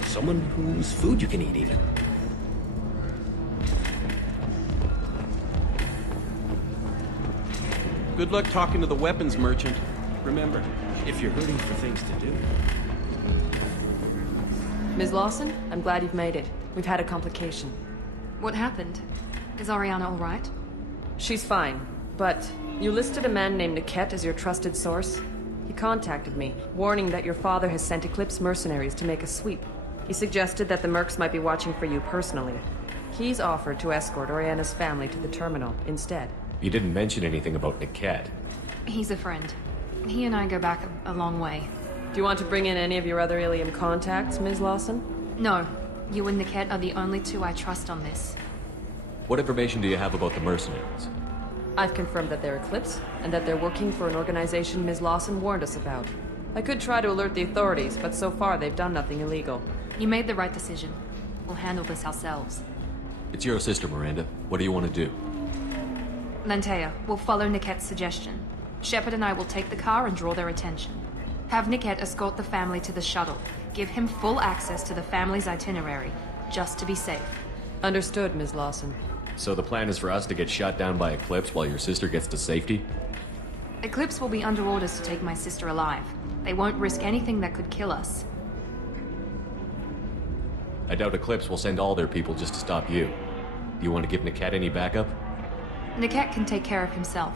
Someone whose food you can eat, even. Good luck talking to the weapons merchant. Remember, if you're hurting for things to do. Ms. Lawson, I'm glad you've made it. We've had a complication. What happened? Is Ariana all right? She's fine, but you listed a man named Niket as your trusted source. He contacted me, warning that your father has sent Eclipse mercenaries to make a sweep. He suggested that the mercs might be watching for you personally. He's offered to escort Oriana's family to the terminal instead. You didn't mention anything about Niket. He's a friend. He and I go back a long way. Do you want to bring in any of your other Ilium contacts, Ms. Lawson? No. You and Niket are the only two I trust on this. What information do you have about the mercenaries? I've confirmed that they're Eclipse, and that they're working for an organization Ms. Lawson warned us about. I could try to alert the authorities, but so far they've done nothing illegal. You made the right decision. We'll handle this ourselves. It's your sister, Miranda. What do you want to do? Lantea, we'll follow Niket's suggestion. Shepard and I will take the car and draw their attention. Have Niket escort the family to the shuttle. Give him full access to the family's itinerary, just to be safe. Understood, Ms. Lawson. So the plan is for us to get shot down by Eclipse while your sister gets to safety? Eclipse will be under orders to take my sister alive. They won't risk anything that could kill us. I doubt Eclipse will send all their people just to stop you. Do you want to give Niket any backup? Niket can take care of himself.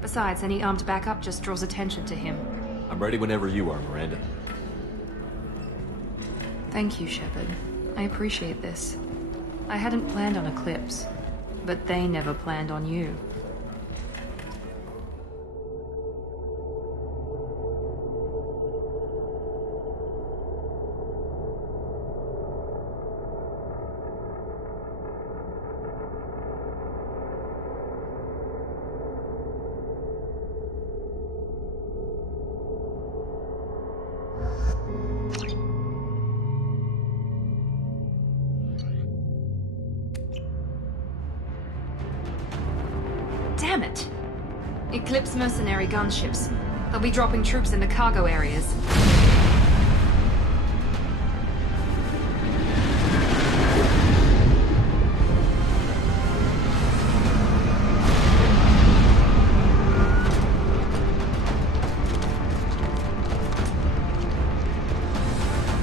Besides, any armed backup just draws attention to him. I'm ready whenever you are, Miranda. Thank you, Shepard. I appreciate this. I hadn't planned on Eclipse, but they never planned on you. Eclipse mercenary gunships. They'll be dropping troops in the cargo areas.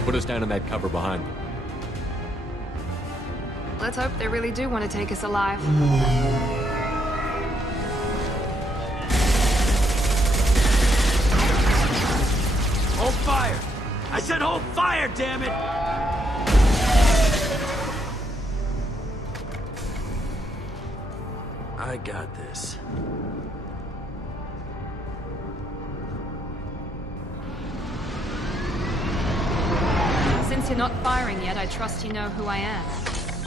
Put us down in that cover behind them. Let's hope they really do want to take us alive. Hold fire! I said hold fire, damn it! I got this. Since you're not firing yet, I trust you know who I am.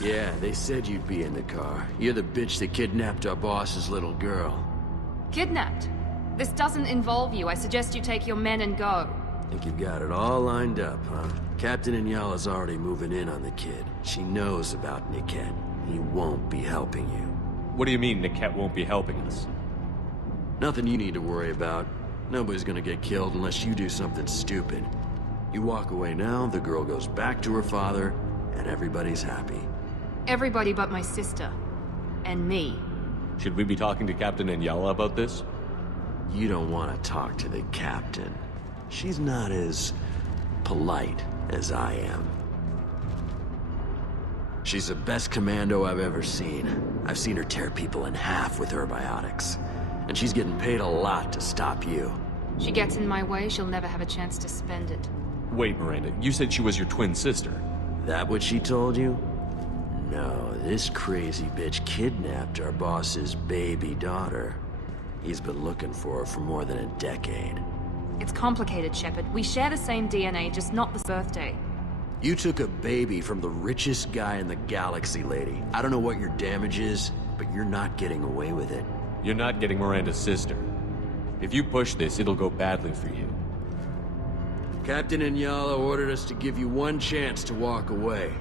Yeah, they said you'd be in the car. You're the bitch that kidnapped our boss's little girl. Kidnapped? This doesn't involve you. I suggest you take your men and go. Think you've got it all lined up, huh? Captain Inyala's already moving in on the kid. She knows about Niket. He won't be helping you. What do you mean Niket won't be helping us? Nothing you need to worry about. Nobody's gonna get killed unless you do something stupid. You walk away now, the girl goes back to her father, and everybody's happy. Everybody but my sister. And me. Should we be talking to Captain Inyala about this? You don't want to talk to the captain. She's not as polite as I am. She's the best commando I've ever seen. I've seen her tear people in half with her biotics. And she's getting paid a lot to stop you. She gets in my way, she'll never have a chance to spend it. Wait, Miranda, you said she was your twin sister. That what she told you? No, this crazy bitch kidnapped our boss's baby daughter. He's been looking for her for more than a decade. It's complicated, Shepard. We share the same DNA, just not the birthday. You took a baby from the richest guy in the galaxy, lady. I don't know what your damage is, but you're not getting away with it. You're not getting Miranda's sister. If you push this, it'll go badly for you. Captain Inyala ordered us to give you one chance to walk away.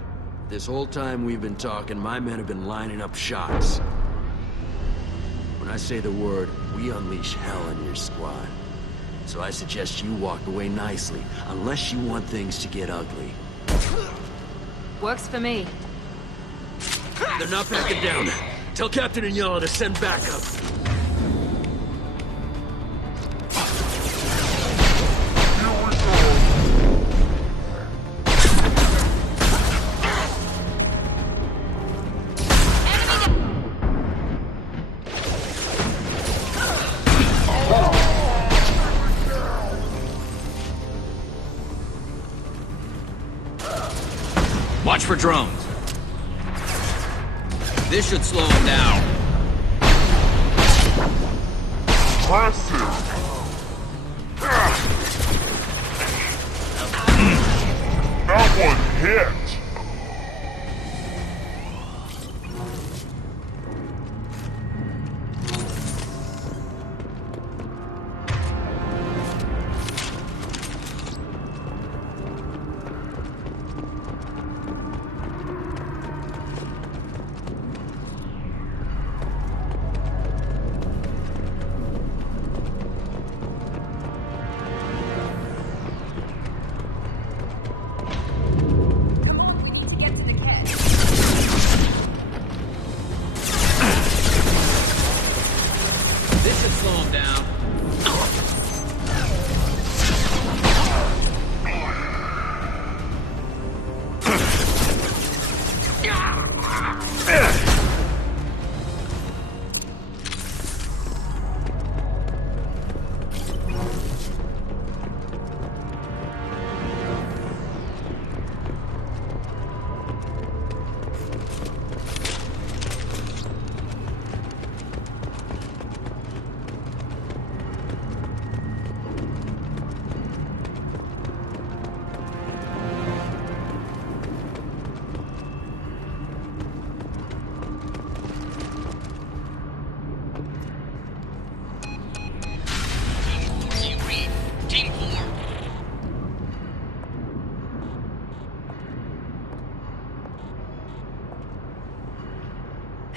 This whole time we've been talking, my men have been lining up shots. When I say the word, we unleash hell in your squad. So I suggest you walk away nicely, unless you want things to get ugly. Works for me. They're not backing down. Tell Captain Inyala to send backup. Watch for drones. This should slow them down. That one hit!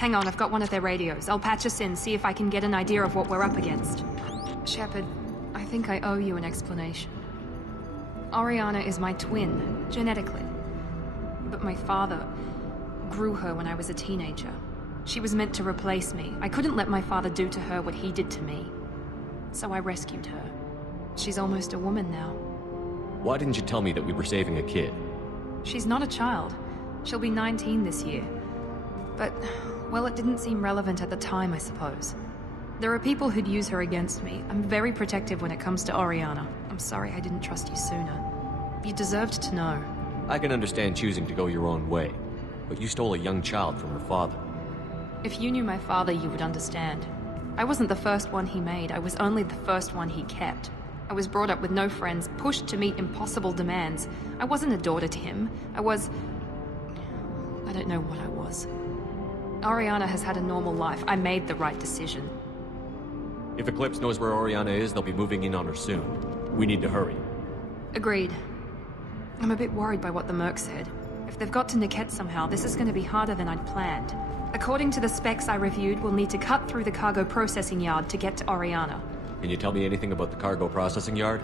Hang on, I've got one of their radios. I'll patch us in, see if I can get an idea of what we're up against. Shepard, I think I owe you an explanation. Oriana is my twin, genetically. But my father grew her when I was a teenager. She was meant to replace me. I couldn't let my father do to her what he did to me. So I rescued her. She's almost a woman now. Why didn't you tell me that we were saving a kid? She's not a child. She'll be 19 this year. But, well, it didn't seem relevant at the time, I suppose. There are people who'd use her against me. I'm very protective when it comes to Oriana. I'm sorry I didn't trust you sooner. You deserved to know. I can understand choosing to go your own way, but you stole a young child from her father. If you knew my father, you would understand. I wasn't the first one he made. I was only the first one he kept. I was brought up with no friends, pushed to meet impossible demands. I wasn't a daughter to him. I don't know what I was. Oriana has had a normal life. I made the right decision. If Eclipse knows where Oriana is, they'll be moving in on her soon. We need to hurry. Agreed. I'm a bit worried by what the Merc said. If they've got to Niket somehow, this is going to be harder than I'd planned. According to the specs I reviewed, we'll need to cut through the cargo processing yard to get to Oriana. Can you tell me anything about the cargo processing yard?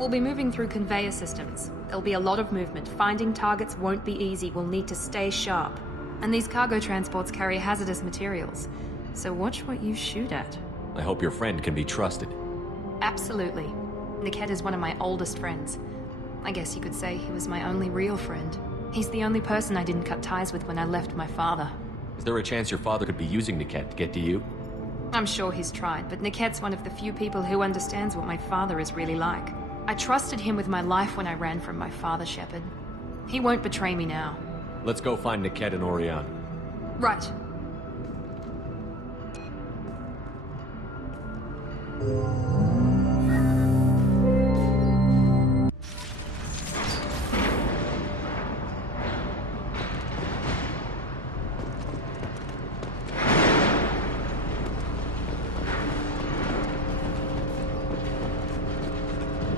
We'll be moving through conveyor systems. There'll be a lot of movement. Finding targets won't be easy. We'll need to stay sharp. And these cargo transports carry hazardous materials. So watch what you shoot at. I hope your friend can be trusted. Absolutely. Niket is one of my oldest friends. I guess you could say he was my only real friend. He's the only person I didn't cut ties with when I left my father. Is there a chance your father could be using Niket to get to you? I'm sure he's tried, but Niket's one of the few people who understands what my father is really like. I trusted him with my life when I ran from my father, Shepard. He won't betray me now. Let's go find Niket and Oriana. Right.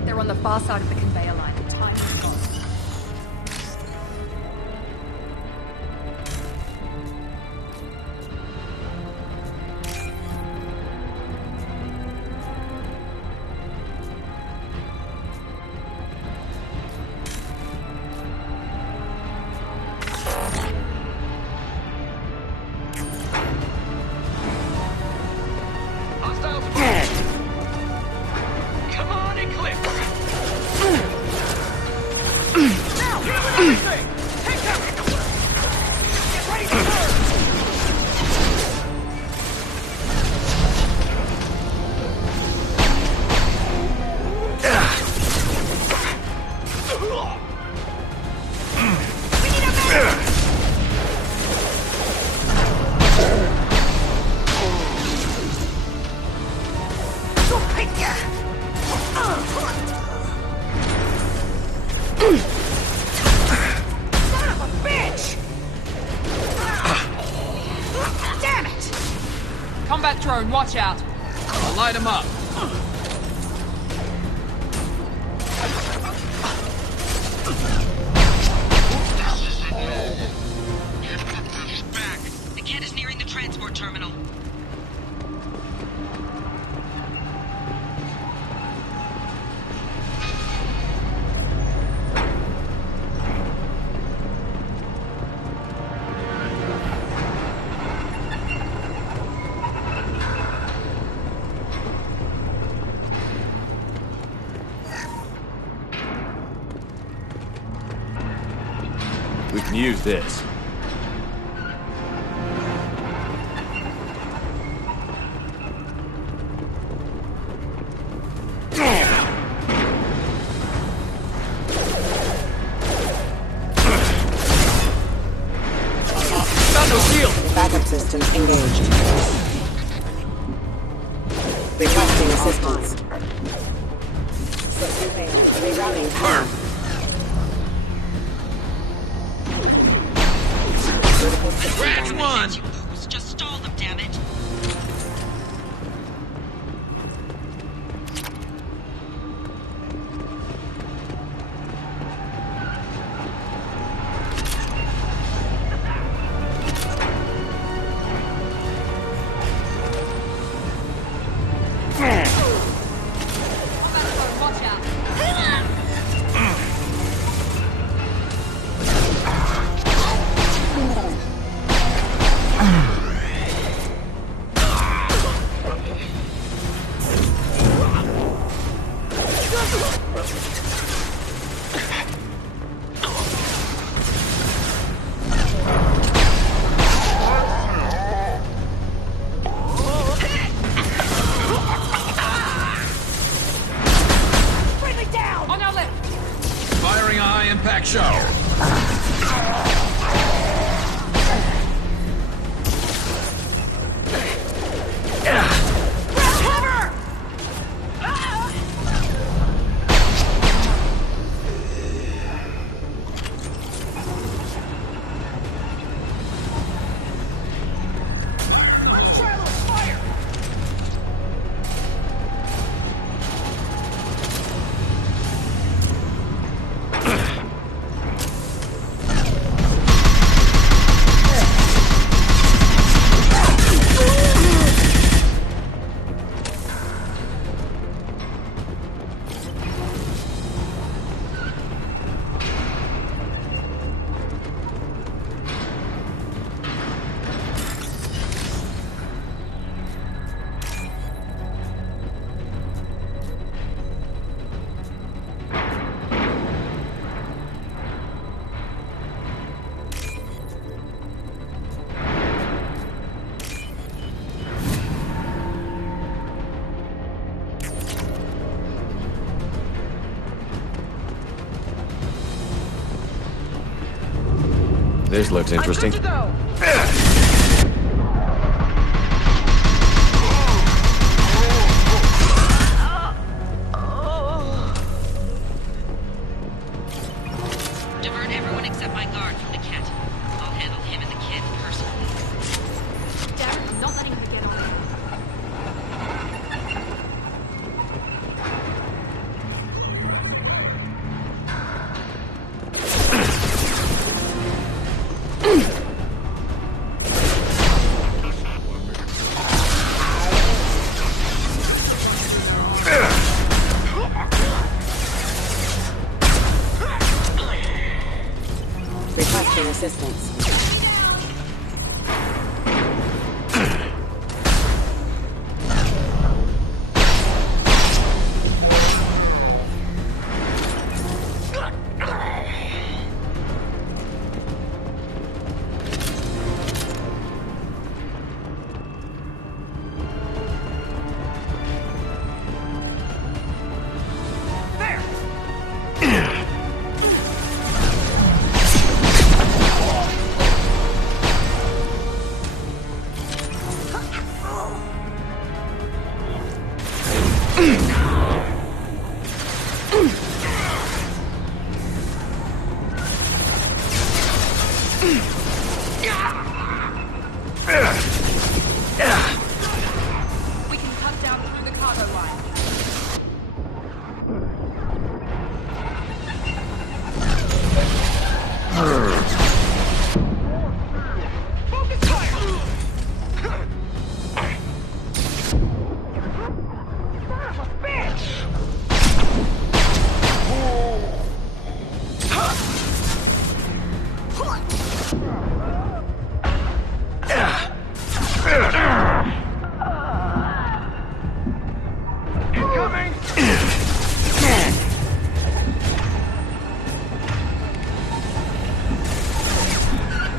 They're on the far side of the conveyor line. The time is gone. Drone, watch out! I'll light him up. Back. The kid is nearing the transport terminal. We can use this. Backup systems engaged. Requesting assistance. Rerouting path. Scratch one! Just stall them, damn it. Impact shower. This looks interesting. Divert everyone except my guard from the cat. I'll handle him and the kid personally. Darren, I'm not letting him get on it. Requesting assistance. We can cut down through the cargo line. Focus fire! Son of a bitch! Incoming!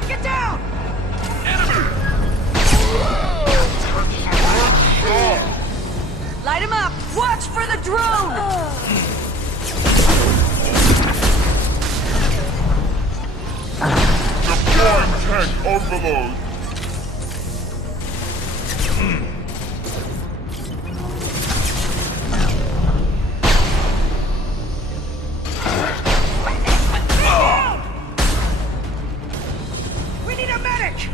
Get down! Light him up! Watch for the drone! Deploying tank overload. We need a medic!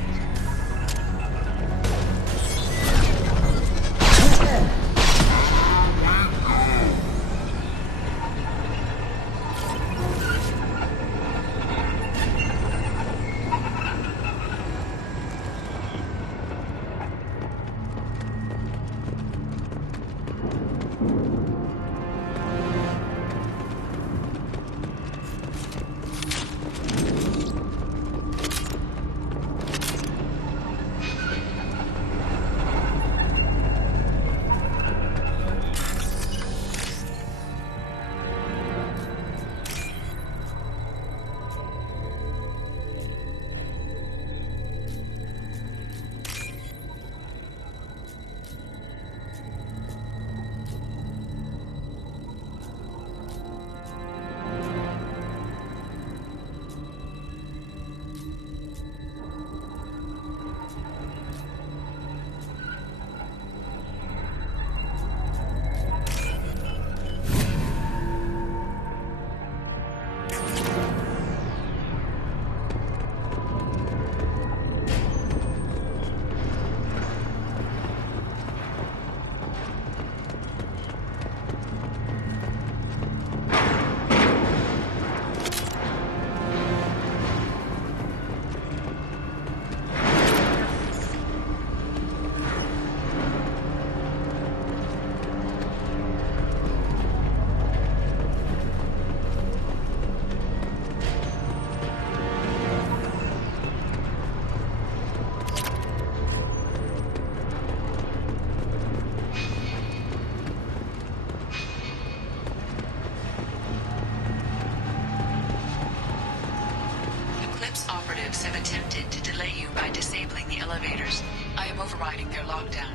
motives have attempted to delay you by disabling the elevators. I am overriding their lockdown.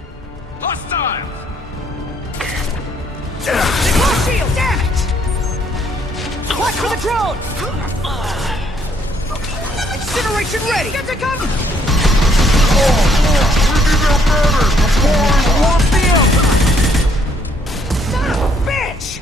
Hostiles! Shield, damn it! Watch for the drone! Incineration ready! Get to cover! Warp field! Son of a bitch!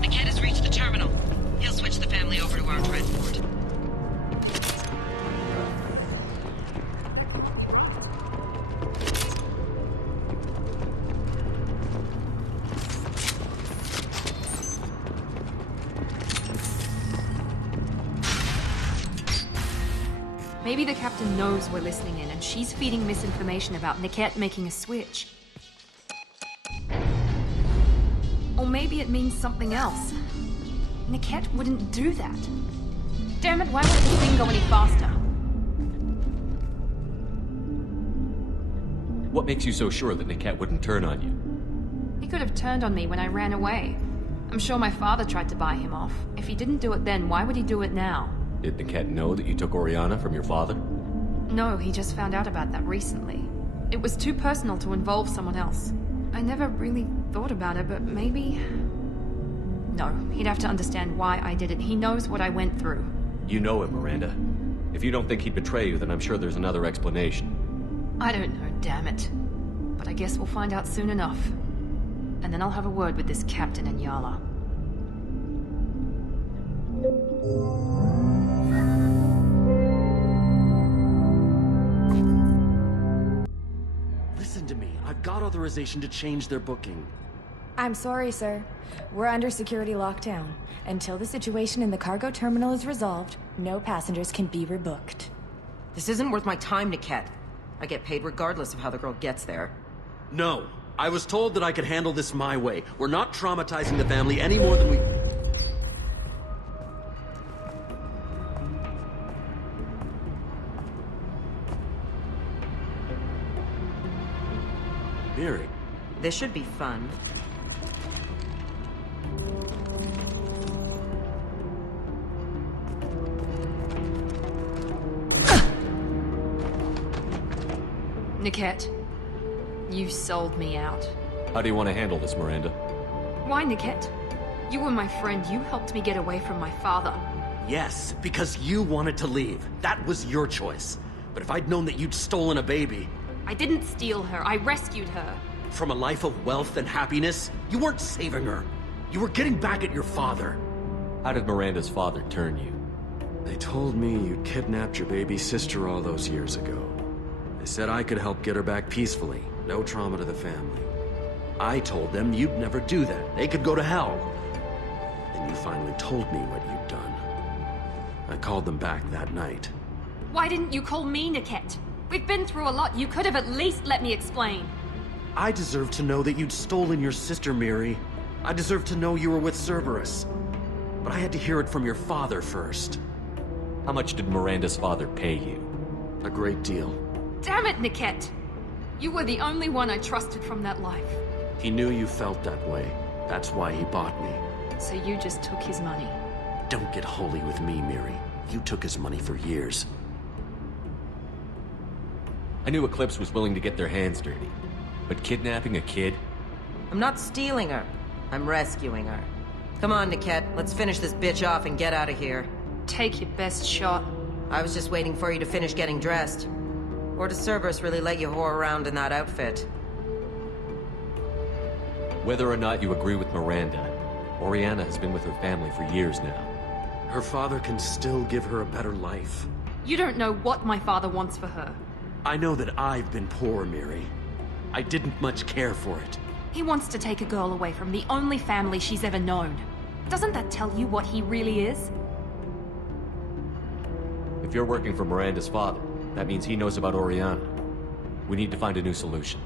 Niket has reached the terminal. He'll switch the family over to our transport. Maybe the captain knows we're listening in, and she's feeding misinformation about Niket making a switch. Or maybe it means something else. Niket wouldn't do that. Damn it, why won't the thing go any faster? What makes you so sure that Niket wouldn't turn on you? He could have turned on me when I ran away. I'm sure my father tried to buy him off. If he didn't do it then, why would he do it now? Did Niket know that you took Oriana from your father? No, he just found out about that recently. It was too personal to involve someone else. I never really thought about it, but maybe... No, he'd have to understand why I did it. He knows what I went through. You know him, Miranda. If you don't think he'd betray you, then I'm sure there's another explanation. I don't know, damn it. But I guess we'll find out soon enough. And then I'll have a word with this captain and Yala. Listen to me. I've got authorization to change their booking. I'm sorry, sir. We're under security lockdown. Until the situation in the cargo terminal is resolved, no passengers can be rebooked. This isn't worth my time, Niket. I get paid regardless of how the girl gets there. No. I was told that I could handle this my way. We're not traumatizing the family any more than we... Miri. This should be fun. Niket, you sold me out. How do you want to handle this, Miranda? Why, Niket? You were my friend. You helped me get away from my father. Yes, because you wanted to leave. That was your choice. But if I'd known that you'd stolen a baby... I didn't steal her. I rescued her. From a life of wealth and happiness, you weren't saving her. You were getting back at your father. How did Miranda's father turn you? They told me you'd kidnapped your baby sister all those years ago. They said I could help get her back peacefully. No trauma to the family. I told them you'd never do that. They could go to hell. Then you finally told me what you'd done. I called them back that night. Why didn't you call me, Niket? We've been through a lot. You could have at least let me explain. I deserve to know that you'd stolen your sister, Miri. I deserve to know you were with Cerberus. But I had to hear it from your father first. How much did Miranda's father pay you? A great deal. Damn it, Niket! You were the only one I trusted from that life. He knew you felt that way. That's why he bought me. So you just took his money? Don't get holy with me, Miri. You took his money for years. I knew Eclipse was willing to get their hands dirty. But kidnapping a kid? I'm not stealing her. I'm rescuing her. Come on, Niket. Let's finish this bitch off and get out of here. Take your best shot. I was just waiting for you to finish getting dressed. Or does Cerberus really let you whore around in that outfit? Whether or not you agree with Miranda, Oriana has been with her family for years now. Her father can still give her a better life. You don't know what my father wants for her. I know that I've been poor, Miri. I didn't much care for it. He wants to take a girl away from the only family she's ever known. Doesn't that tell you what he really is? If you're working for Miranda's father, that means he knows about Oriana. We need to find a new solution.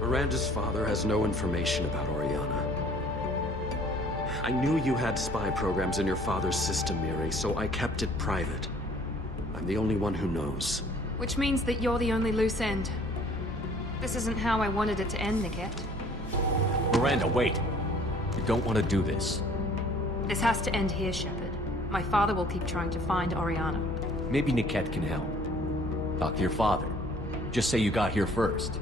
Miranda's father has no information about Oriana. I knew you had spy programs in your father's system, Miri, so I kept it private. I'm the only one who knows. Which means that you're the only loose end. This isn't how I wanted it to end, Niket. Miranda, wait. You don't want to do this. This has to end here, Shepard. My father will keep trying to find Oriana. Maybe Niket can help. Talk to your father. Just say you got here first.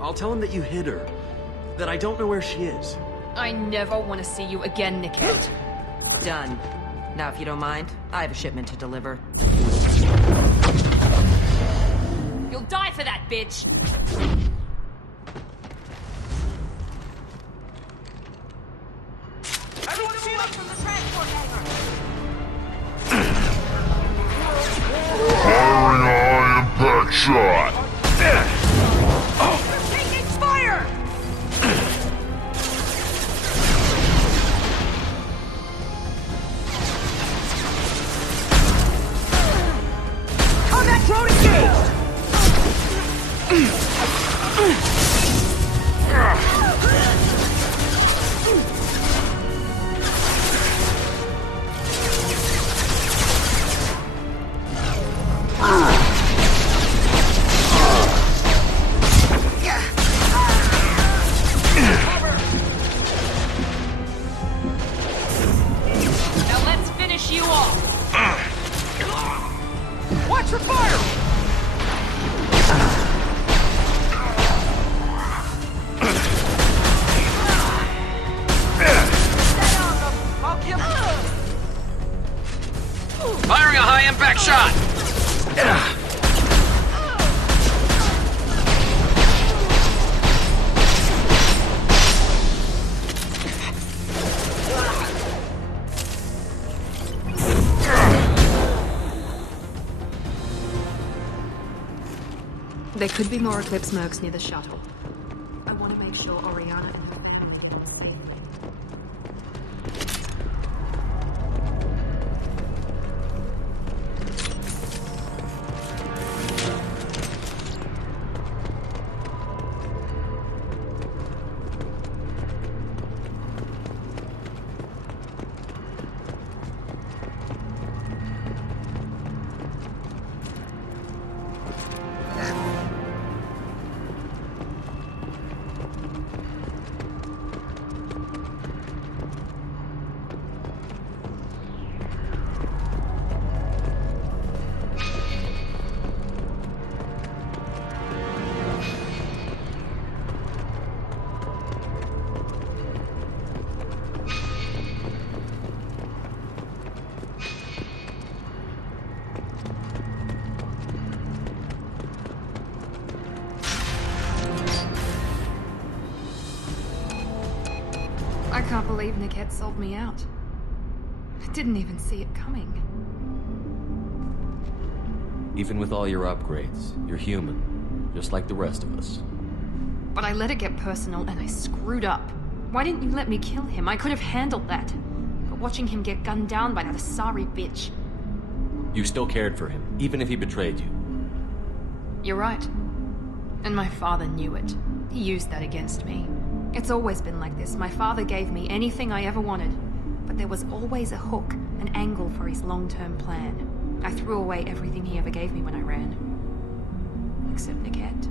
I'll tell him that you hid her. That I don't know where she is. I never want to see you again, Niket. Done. Now, if you don't mind, I have a shipment to deliver. You'll die for that, bitch! Everyone see up from the transport hangar! Firing a high impact shot! They're taking fire! Combat drone engaged! Now let's finish you off! Watch for fire! I'll kill him! Firing a high impact shot! There could be more Eclipse mercs near the shuttle. I want to make sure Oriana and her family are safe. I can't believe Niket sold me out. I didn't even see it coming. Even with all your upgrades, you're human. Just like the rest of us. But I let it get personal and I screwed up. Why didn't you let me kill him? I could have handled that. But watching him get gunned down by that Asari bitch. You still cared for him, even if he betrayed you. You're right. And my father knew it. He used that against me. It's always been like this. My father gave me anything I ever wanted. But there was always a hook, an angle for his long-term plan. I threw away everything he ever gave me when I ran. Except Niket.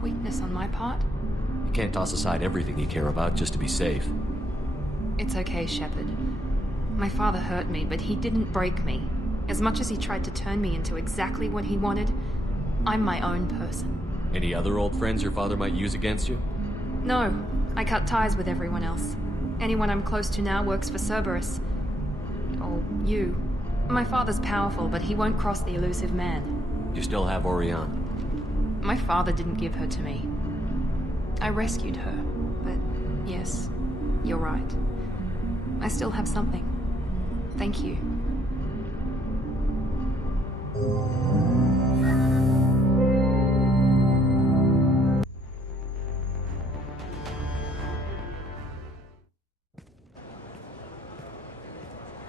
Weakness on my part? You can't toss aside everything you care about just to be safe. It's okay, Shepard. My father hurt me, but he didn't break me. As much as he tried to turn me into exactly what he wanted, I'm my own person. Any other old friends your father might use against you? No, I cut ties with everyone else. Anyone I'm close to now works for Cerberus. Or you. My father's powerful, but he won't cross the elusive man. You still have Oriana. My father didn't give her to me. I rescued her, but yes, you're right. I still have something. Thank you.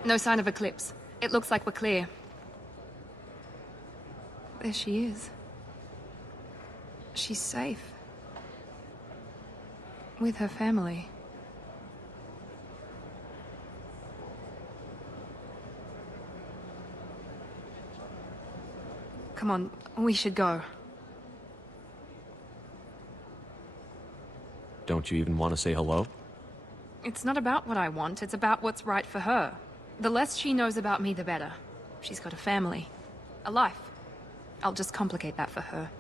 No sign of Eclipse. It looks like we're clear. There she is. She's safe. With her family. Come on, we should go. Don't you even want to say hello? It's not about what I want, it's about what's right for her. The less she knows about me, the better. She's got a family. A life. I'll just complicate that for her.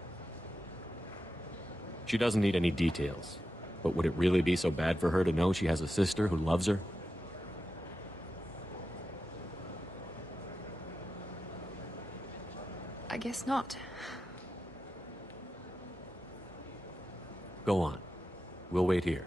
She doesn't need any details. But would it really be so bad for her to know she has a sister who loves her? I guess not. Go on. We'll wait here.